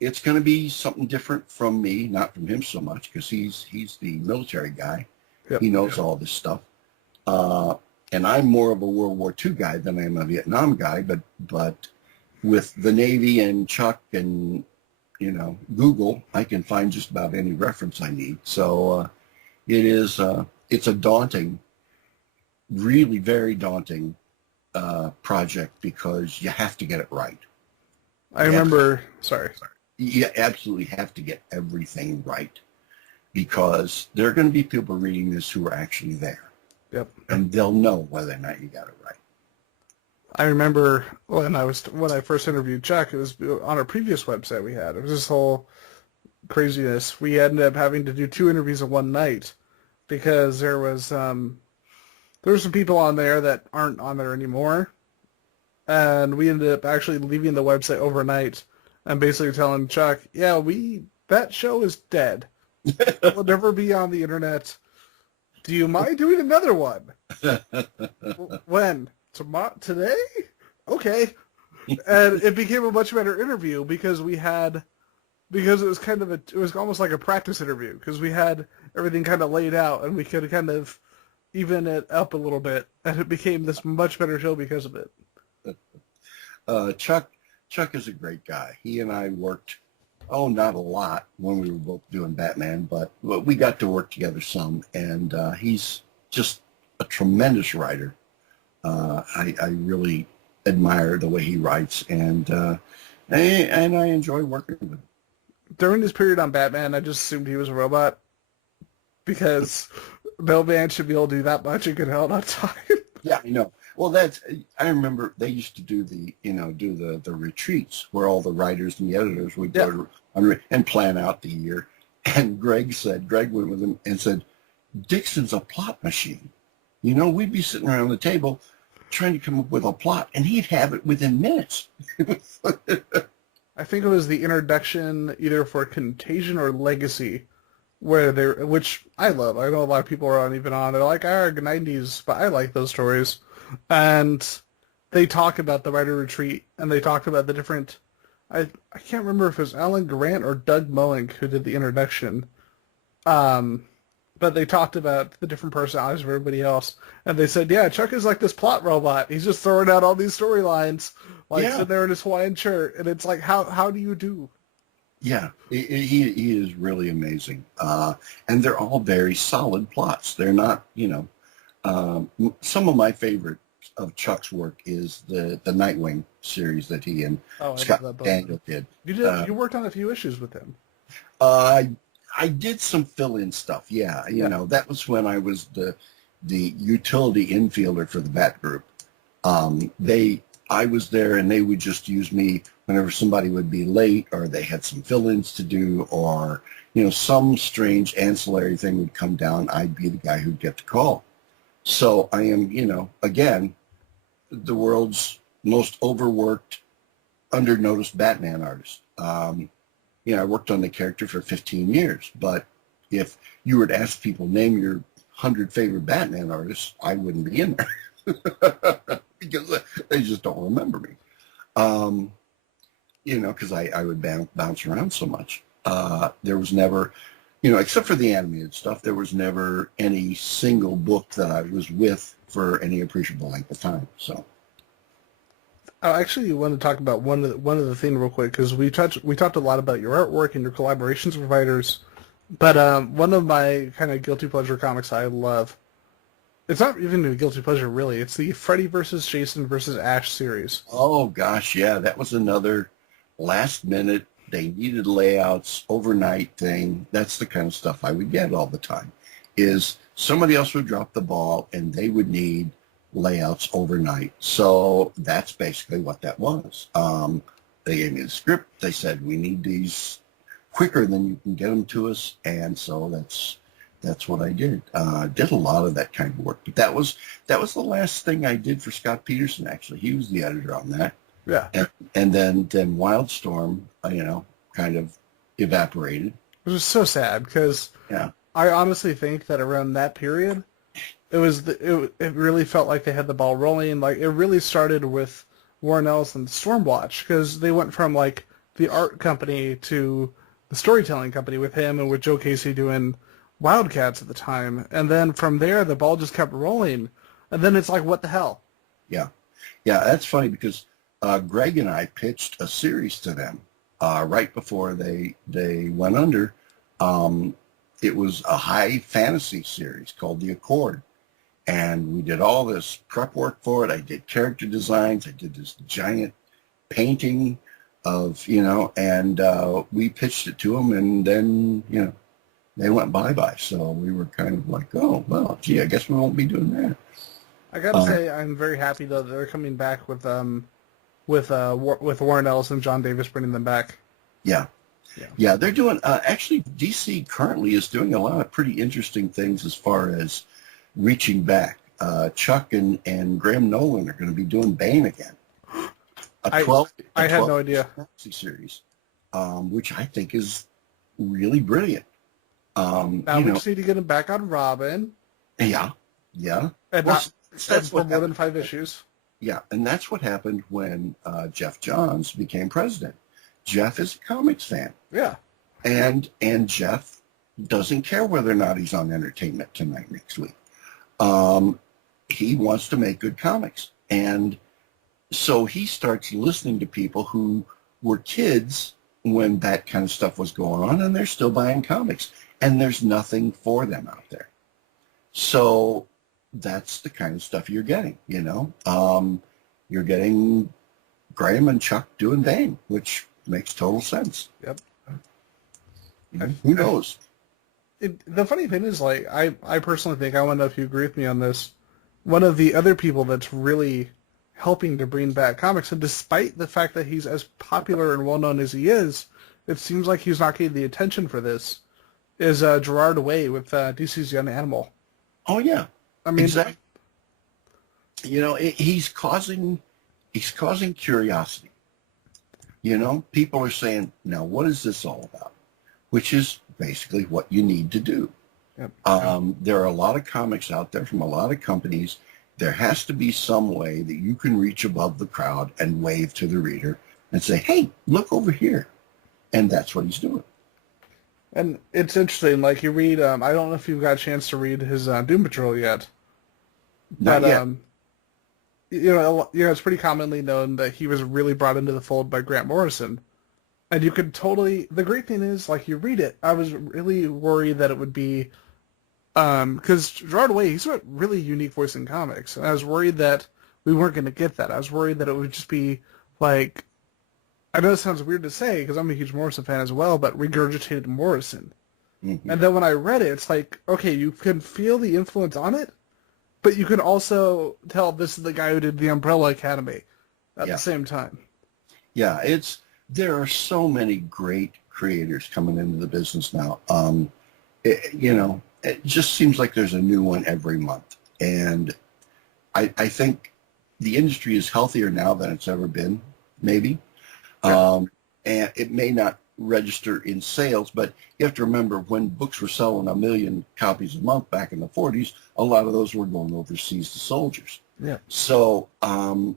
to be something different from me, not from him so much, because he's the military guy. Yep. He knows all this stuff. And I'm more of a World War II guy than I am a Vietnam guy. But with the Navy and Chuck and Google, I can find just about any reference I need. So it's a daunting, really very daunting project, because you have to get it right. I remember. Sorry. You absolutely have to get everything right, because there are going to be people reading this who are actually there. Yep. And they'll know whether or not you got it right. I remember when I first interviewed Chuck, it was on a previous website we had. It was this whole craziness. We ended up having to do 2 interviews in one night because there were some people on there that aren't on there anymore. And we ended up actually leaving the website overnight and basically telling Chuck, yeah, that show is dead. It will never be on the internet. Do you mind doing another one? When? Tomorrow? Today? Okay. And it became a much better interview because it was almost like a practice interview, because we had everything kind of laid out and we could kind of even it up a little bit, and it became this much better show because of it. Chuck is a great guy. He and I worked, not a lot when we were both doing Batman, but we got to work together some, and he's just a tremendous writer. I really admire the way he writes, and I enjoy working with him. During this period on Batman, I just assumed he was a robot, because no man should be able to do that much in good hell enough time. Yeah, I know. Well, I remember they used to do the retreats where all the writers and the editors would go to and plan out the year. And Greg went with him and said, Dixon's a plot machine. We'd be sitting around the table trying to come up with a plot, and he'd have it within minutes. I think it was the introduction either for Contagion or Legacy, which I love. I know a lot of people are even on. They're like, 90s, but I like those stories. And they talk about the writer retreat, and they talk about the different. I can't remember if it was Alan Grant or Doug Moench who did the introduction. But they talked about the different personalities of everybody else. And they said, yeah, Chuck is like this plot robot. He's just throwing out all these storylines, sitting there in his Hawaiian shirt. And it's like, how do you do? Yeah, he is really amazing. And they're all very solid plots. They're not, some of my favorite of Chuck's work is the Nightwing series that he and Scott Daniel did. You worked on a few issues with him. I did some fill-in stuff. Yeah, that was when I was the utility infielder for the Bat Group. I was there, and they would just use me whenever somebody would be late, or they had some fill-ins to do, or some strange ancillary thing would come down. I'd be the guy who'd get the call. So I am, again, the world's most overworked, under-noticed Batman artist. I worked on the character for 15 years, but if you were to ask people, name your 100 favorite Batman artists, I wouldn't be in there because they just don't remember me. Because I would bounce around so much. There was never, except for the animated stuff, there was never any single book that I was with for any appreciable length of time. So. Actually, you want to talk about one of the things real quick, because we talked a lot about your artwork and your collaborations with writers, but one of my kind of guilty pleasure comics I love, it's not even a guilty pleasure really, it's the Freddy versus Jason versus Ash series. Oh gosh, yeah, that was another last minute, they needed layouts, overnight thing. That's the kind of stuff I would get all the time, is somebody else would drop the ball and they would need layouts overnight. So that's basically what that was. They gave me the script. They said, we need these quicker than you can get them to us. And so that's what I did. Did a lot of that kind of work. But that was the last thing I did for Scott Peterson, actually. He was the editor on that. Yeah. And then Wildstorm, kind of evaporated. It was so sad because I honestly think that around that period, it really felt like they had the ball rolling. Like, it really started with Warren Ellis and Stormwatch, because they went from like the art company to the storytelling company with him and with Joe Casey doing Wildcats at the time. And then from there, the ball just kept rolling. And then it's like, what the hell? Yeah. Yeah, that's funny because Greg and I pitched a series to them right before they went under. It was a high fantasy series called The Accord. And we did all this prep work for it. I did character designs. I did this giant painting of, and we pitched it to them. And then, they went bye-bye. So we were kind of like, oh, well, gee, I guess we won't be doing that. I got to say, I'm very happy, though, that they're coming back with Warren Ellis and John Davis bringing them back. Yeah, they're doing, actually, DC currently is doing a lot of pretty interesting things as far as reaching back. Chuck and Graham Nolan are going to be doing Bane again. I had no idea. Series, which I think is really brilliant. Now we just need to get him back on Robin. Yeah. And that's for more than 5 issues. Yeah, and that's what happened when Jeff Johns became president. Jeff is a comics fan. Yeah. And Jeff doesn't care whether or not he's on Entertainment Tonight next week. He wants to make good comics. And so he starts listening to people who were kids when that kind of stuff was going on, and they're still buying comics. And there's nothing for them out there. So that's the kind of stuff you're getting, You're getting Graham and Chuck doing Bane, which makes total sense. Yep. Who knows? The funny thing is, like, I personally think, I want to know if you agree with me on this, one of the other people that's really helping to bring back comics, and despite the fact that he's as popular and well-known as he is, it seems like he's not getting the attention for this, is Gerard Way with DC's Young Animal. Oh, yeah. I mean, exactly. he's causing curiosity. People are saying, now what is this all about? Which is basically what you need to do. Yep. There are a lot of comics out there from a lot of companies. There has to be some way that you can reach above the crowd and wave to the reader and say, hey, look over here. And that's what he's doing. And it's interesting, like you read, I don't know if you've got a chance to read his Doom Patrol yet. Not But yet. It's pretty commonly known that he was really brought into the fold by Grant Morrison. And you could totally, the great thing is, like, you read it, I was really worried that it would be, because Gerard Way, he's a really unique voice in comics, and I was worried that we weren't going to get that. I was worried that it would just be, like, I know it sounds weird to say, because I'm a huge Morrison fan as well, but regurgitated Morrison. Mm-hmm. And then when I read it, it's like, okay, you can feel the influence on it, but you can also tell this is the guy who did the Umbrella Academy at the same time. Yeah, there are so many great creators coming into the business now. It just seems like there's a new one every month. And I think the industry is healthier now than it's ever been, maybe. And it may not register in sales, but you have to remember when books were selling 1 million copies a month back in the 40s, a lot of those were going overseas to soldiers. Yeah. So, but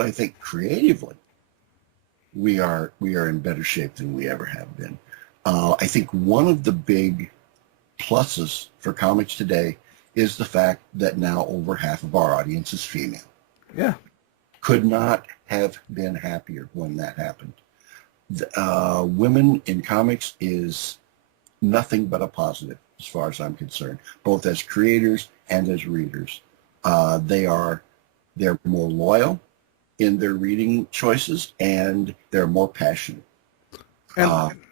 I think creatively, we are in better shape than we ever have been. I think one of the big pluses for comics today is the fact that now over half of our audience is female. Yeah. Could not have been happier when that happened. Women in comics is nothing but a positive as far as I'm concerned, both as creators and as readers. They're more loyal in their reading choices, and they're more passionate. And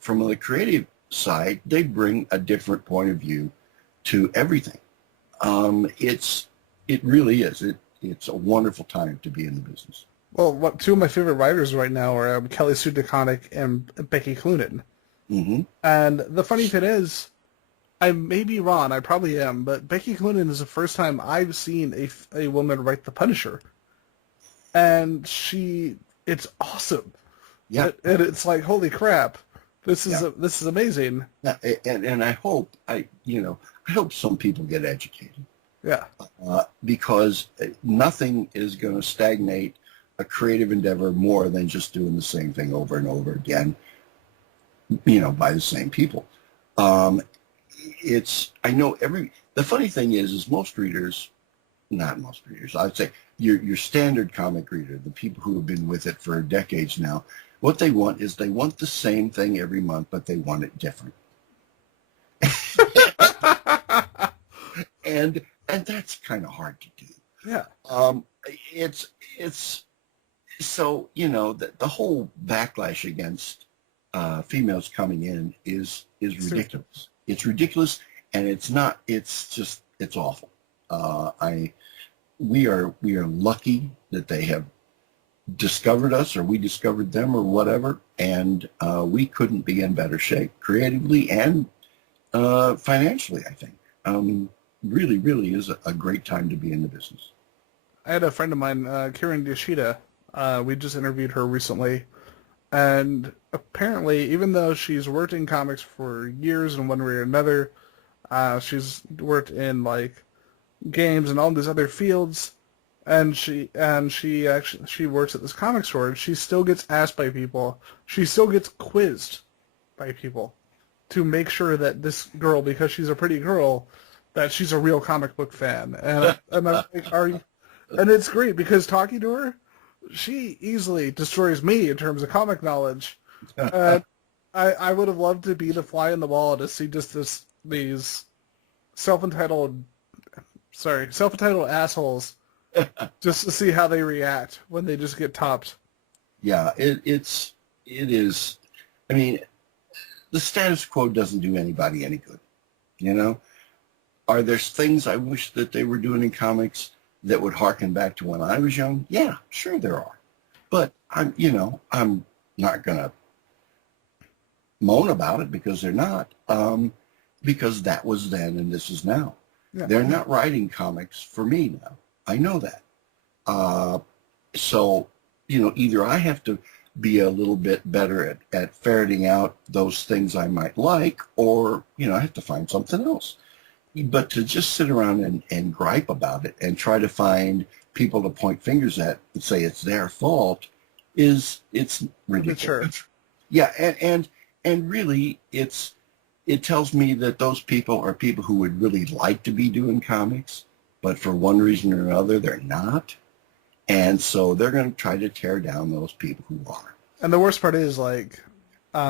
from the creative side, they bring a different point of view to everything. It really is. It's a wonderful time to be in the business. Well, two of my favorite writers right now are Kelly Sue DeConnick and Becky Cloonan. Mm-hmm. And the funny thing is, I may be wrong, I probably am, but Becky Cloonan is the first time I've seen a woman write The Punisher. And it's awesome. Yeah. And it's like, holy crap, this is amazing. Yeah, and I hope I hope some people get educated. Yeah. Because nothing is going to stagnate a creative endeavor more than just doing the same thing over and over again, by the same people. The funny thing is most readers, not most readers, I'd say your standard comic reader, the people who have been with it for decades now, what they want is they want the same thing every month, but they want it different. and that's kind of hard to do. Yeah. It's so, the whole backlash against females coming in is ridiculous. It's ridiculous, and it's awful. We are lucky that they have discovered us, or we discovered them, or whatever, and we couldn't be in better shape creatively and financially, I think. Really, really is a great time to be in the business. I had a friend of mine, Karen Yoshida. We just interviewed her recently, and apparently, even though she's worked in comics for years in one way or another, she's worked in like games and all these other fields, and she works at this comic store, and she still gets asked by people, she still gets quizzed by people to make sure that this girl, because she's a pretty girl, that she's a real comic book fan. And I'm like, and it's great because talking to her, she easily destroys me in terms of comic knowledge. I would have loved to be the fly in the wall to see just these self-entitled assholes just to see how they react when they just get topped. Yeah, it is. I mean, the status quo doesn't do anybody any good. Are there things I wish that they were doing in comics that would harken back to when I was young? Yeah, sure there are. But I'm not going to moan about it because they're not, because that was then and this is now. Yeah. They're not writing comics for me now. I know that. So, either I have to be a little bit better at ferreting out those things I might like, or, I have to find something else. But to just sit around and gripe about it and try to find people to point fingers at and say it's their fault it's ridiculous. Sure. Yeah, and really it tells me that those people are people who would really like to be doing comics, but for one reason or another they're not. And so they're going to try to tear down those people who are. And the worst part is, that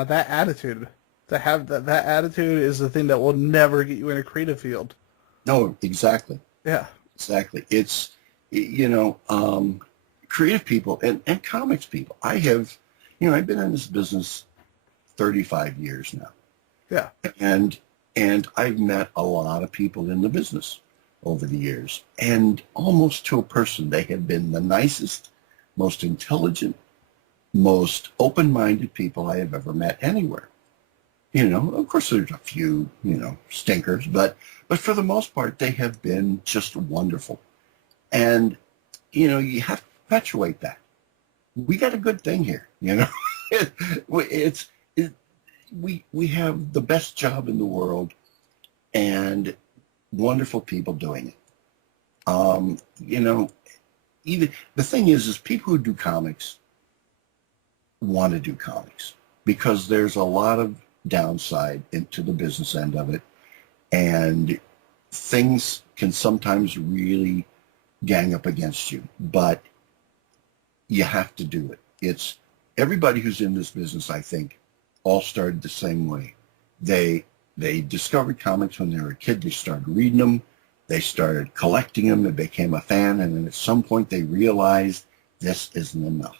attitude. To have that attitude is the thing that will never get you in a creative field. No, exactly. Yeah. Exactly. It's, creative people and comics people. I have, I've been in this business 35 years now. Yeah. And I've met a lot of people in the business over the years. And almost to a person, they have been the nicest, most intelligent, most open-minded people I have ever met anywhere. Of course there's a few, stinkers, but for the most part, they have been just wonderful. And, you have to perpetuate that. We got a good thing here, we have the best job in the world and wonderful people doing it. Even the thing is people who do comics want to do comics because there's a lot of downside into the business end of it, and things can sometimes really gang up against you, but you have to do it. It's everybody who's in this business, I think, all started the same way. They discovered comics when they were a kid. They started reading them. They started collecting them. They became a fan, and then at some point they realized this isn't enough.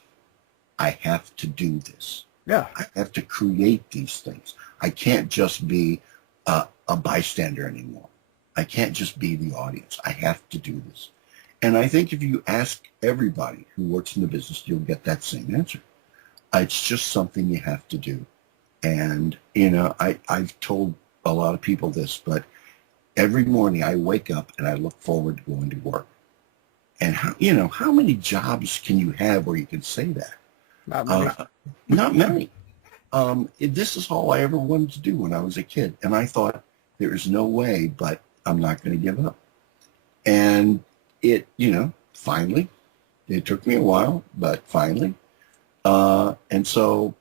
I have to do this. Yeah. I have to create these things. I can't just be a bystander anymore. I can't just be the audience. I have to do this. And I think if you ask everybody who works in the business, you'll get that same answer. It's just something you have to do. And, I've told a lot of people this, but every morning I wake up and I look forward to going to work. And, how many jobs can you have where you can say that? Not many. Not many. This is all I ever wanted to do when I was a kid. And I thought, there is no way, but I'm not going to give up. And it, finally, it took me a while, but finally. And so,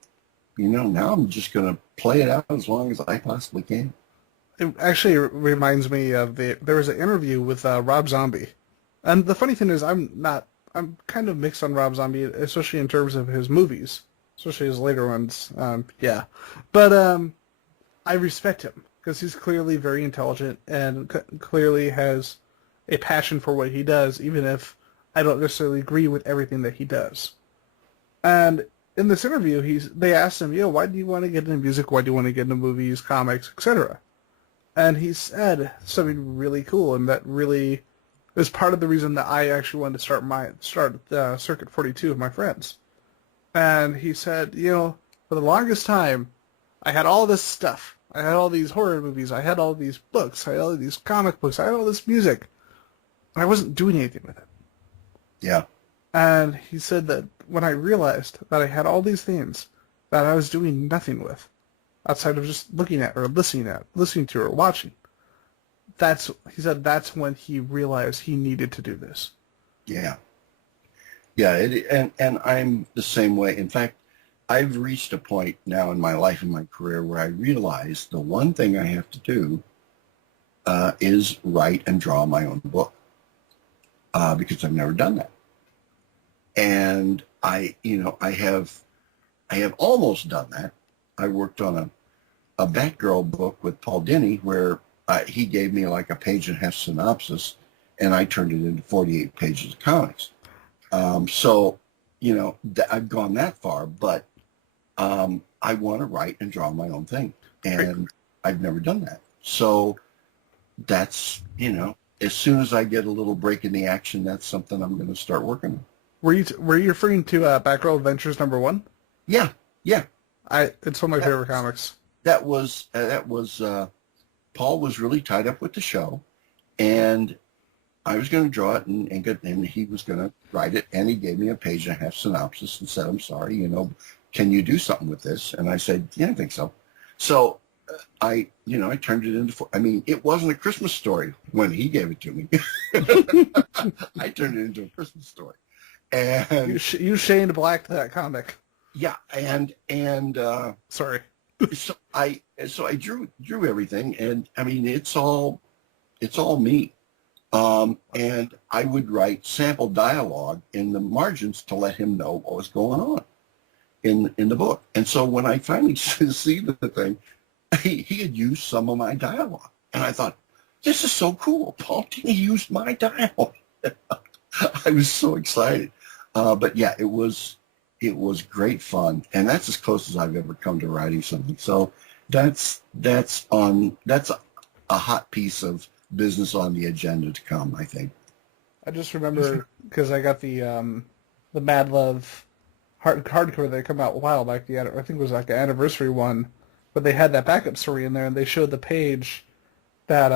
now I'm just going to play it out as long as I possibly can. It actually reminds me of there was an interview with Rob Zombie. And the funny thing is I'm kind of mixed on Rob Zombie, especially in terms of his movies, especially his later ones. Yeah. But I respect him because he's clearly very intelligent and clearly has a passion for what he does, even if I don't necessarily agree with everything that he does. And in this interview, they asked him, why do you want to get into music? Why do you want to get into movies, comics, etc.? And he said something really cool, and that really is part of the reason that I actually wanted to start Circuit 42 with my friends. And he said, for the longest time, I had all this stuff. I had all these horror movies. I had all these books. I had all these comic books. I had all this music. And I wasn't doing anything with it. Yeah. And he said that when I realized that I had all these things that I was doing nothing with, outside of just looking at or listening to or watching, he said that's when he realized he needed to do this. Yeah. Yeah, and I'm the same way. In fact, I've reached a point now in my life and my career where I realize the one thing I have to do is write and draw my own book because I've never done that. And I have almost done that. I worked on a Batgirl book with Paul Dini where he gave me like a page and a half synopsis, and I turned it into 48 pages of comics. So, I've gone that far, but I want to write and draw my own thing, and I've never done that. So that's, as soon as I get a little break in the action, that's something I'm going to start working on. Were you referring to Batgirl Adventures #1? Yeah. It's one of my favorite comics. That was Paul was really tied up with the show, And I was going to draw it, and he was going to write it, and he gave me a page and a half synopsis and said, "I'm sorry, can you do something with this?" And I said, "Yeah, I think so." So I turned it into, it wasn't a Christmas story when he gave it to me. I turned it into a Christmas story. And you Shane Blacked that comic. yeah, and Sorry. so I drew everything, and it's all me. And I would write sample dialogue in the margins to let him know what was going on in the book. And so when I finally see the thing, he had used some of my dialogue, and I thought, this is so cool. Paul Dini used my dialogue. I was so excited. But yeah, it was great fun, and that's as close as I've ever come to writing something. So that's a hot piece of business on the agenda to come, I think. I just remember because I got the Mad Love hardcover that come out a while back. I think it was like an anniversary one, but they had that backup story in there, and they showed the page that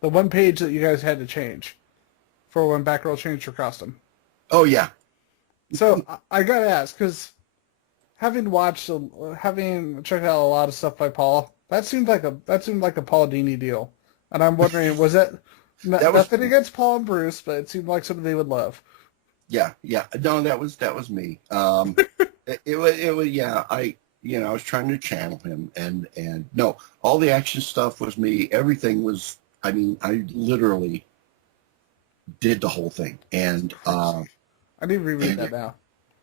the one page that you guys had to change for when Batgirl changed her costume. Oh yeah. So I gotta ask, because having checked out a lot of stuff by Paul, that seemed like a Paul Dini deal, and I'm wondering, was that nothing against Paul and Bruce, but it seemed like something they would love. Yeah. No, that was me. It was yeah. I was trying to channel him, and no, all the action stuff was me. Everything was. I literally did the whole thing, and I need to reread that now.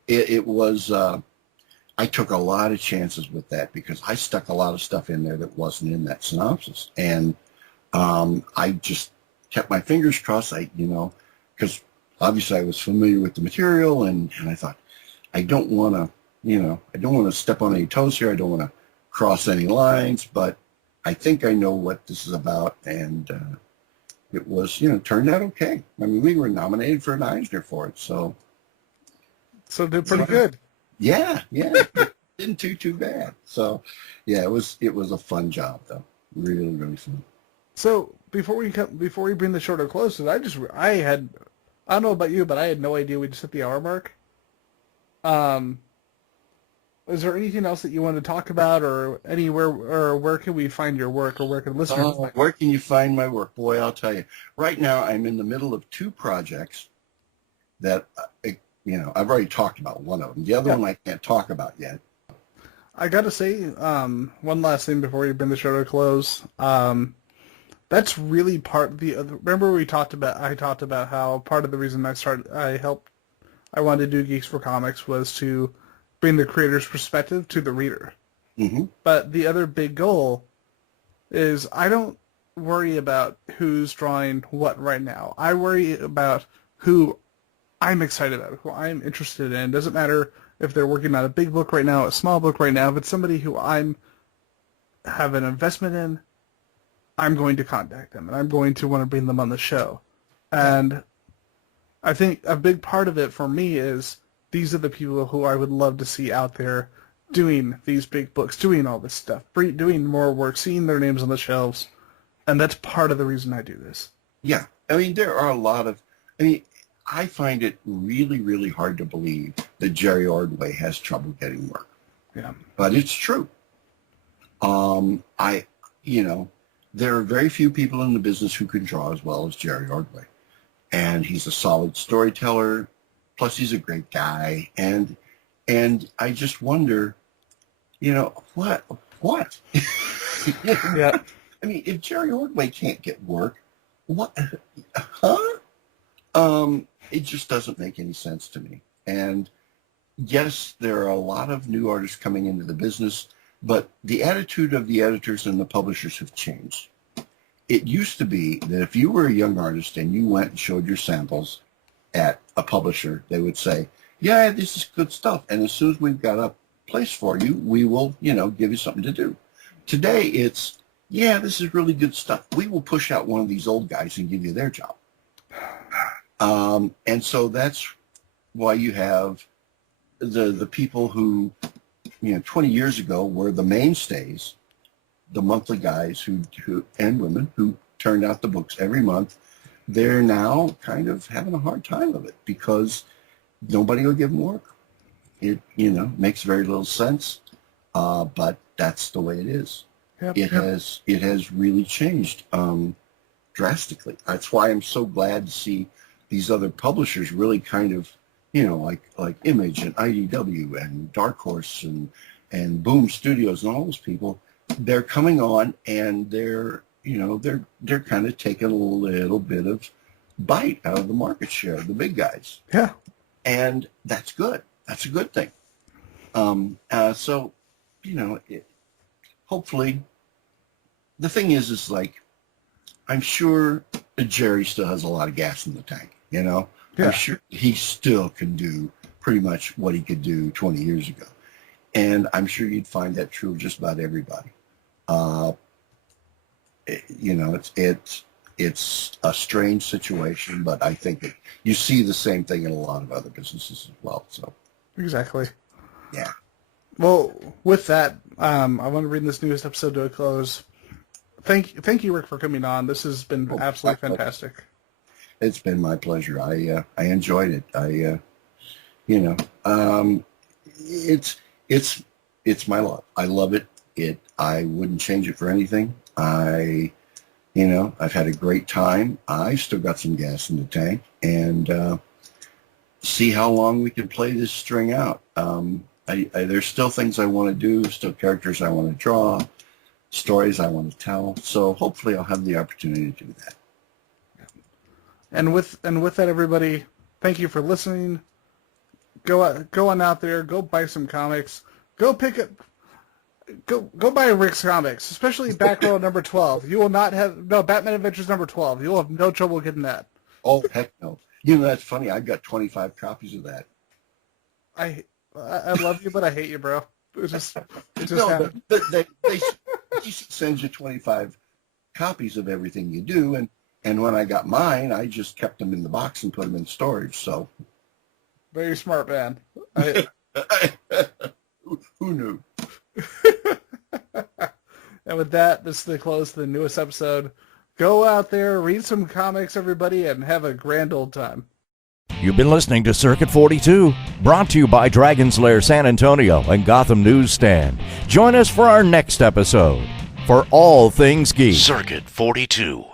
It was. I took a lot of chances with that because I stuck a lot of stuff in there that wasn't in that synopsis, and I just kept my fingers crossed. Because obviously I was familiar with the material, and I thought, I don't want to step on any toes here. I don't want to cross any lines, but I think I know what this is about, and it was, turned out okay. We were nominated for an Eisner for it, so did pretty good. Yeah, didn't do too bad. So, yeah, it was a fun job though, really, really fun. So before we bring the show to a close, I don't know about you, but I had no idea we just hit the hour mark. Is there anything else that you want to talk about, or anywhere, or where can we find your work, or where can listeners find? Where can you find my work? Boy, I'll tell you. Right now, I'm in the middle of two projects that I've already talked about one of them. The other one I can't talk about yet. I got to say, one last thing before we bring the show to a close. That's really part of the other. Remember I talked about how part of the reason I wanted to do Geeks4Comics was to bring the creator's perspective to the reader. Mm-hmm. But the other big goal is I don't worry about who's drawing what right now. I worry about who I'm excited about, who I'm interested in. It doesn't matter if they're working on a big book right now, a small book right now. If it's somebody who I'm have an investment in, I'm going to contact them, and I'm going to want to bring them on the show. And I think a big part of it for me is these are the people who I would love to see out there doing these big books, doing all this stuff, doing more work, seeing their names on the shelves. And that's part of the reason I do this. Yeah. There are a lot of... I find it really, really hard to believe that Jerry Ordway has trouble getting work. Yeah. But it's true. There are very few people in the business who can draw as well as Jerry Ordway. And he's a solid storyteller. Plus, he's a great guy. And I just wonder, what? Yeah. If Jerry Ordway can't get work, what? Huh? It just doesn't make any sense to me. And yes, there are a lot of new artists coming into the business, but the attitude of the editors and the publishers have changed. It used to be that if you were a young artist and you went and showed your samples at a publisher, they would say, yeah, this is good stuff. And as soon as we've got a place for you, we will, give you something to do. Today it's, yeah, this is really good stuff. We will push out one of these old guys and give you their job. And so that's why you have the people who, 20 years ago were the mainstays, the monthly guys who and women who turned out the books every month, they're now kind of having a hard time of it because nobody will give them work. It, makes very little sense, but that's the way it is. Yep, it has really changed drastically. That's why I'm so glad to see these other publishers really kind of, like Image and IDW and Dark Horse and Boom Studios and all those people. They're coming on and they're kind of taking a little bit of bite out of the market share of the big guys. Yeah, and that's good. That's a good thing. So, hopefully, the thing is like, I'm sure Jerry still has a lot of gas in the tank, Yeah. I'm sure he still can do pretty much what he could do 20 years ago. And I'm sure you'd find that true of just about everybody. It's a strange situation, but I think you see the same thing in a lot of other businesses as well. So exactly. Yeah. Well, with that, I want to bring this newest episode to a close. Thank you, Rick, for coming on. This has been absolutely fantastic. It's been my pleasure. I enjoyed it. It's my love. I love it. I wouldn't change it for anything. I've had a great time. I still got some gas in the tank, and see how long we can play this string out. There's still things I want to do, still characters I want to draw, stories I want to tell. So hopefully I'll have the opportunity to do that. And with that, everybody, thank you for listening. Go on out there, go buy some comics. Go buy Rick's comics, especially Back Row number 12. You will not have Batman Adventures number 12. You will have no trouble getting that. Oh, heck no. That's funny. I've got 25 copies of that. I love you, but I hate you, bro. It just no, they send you 25 copies of everything you do, and when I got mine, I just kept them in the box and put them in storage. So very smart, man. Who knew? And with that, this is the close to the newest episode. Go out there, read some comics, everybody, and have a grand old time. You've been listening to Circuit 42, brought to you by Dragon's Lair San Antonio and Gotham Newsstand. Join us for our next episode. For all things geek. Circuit 42.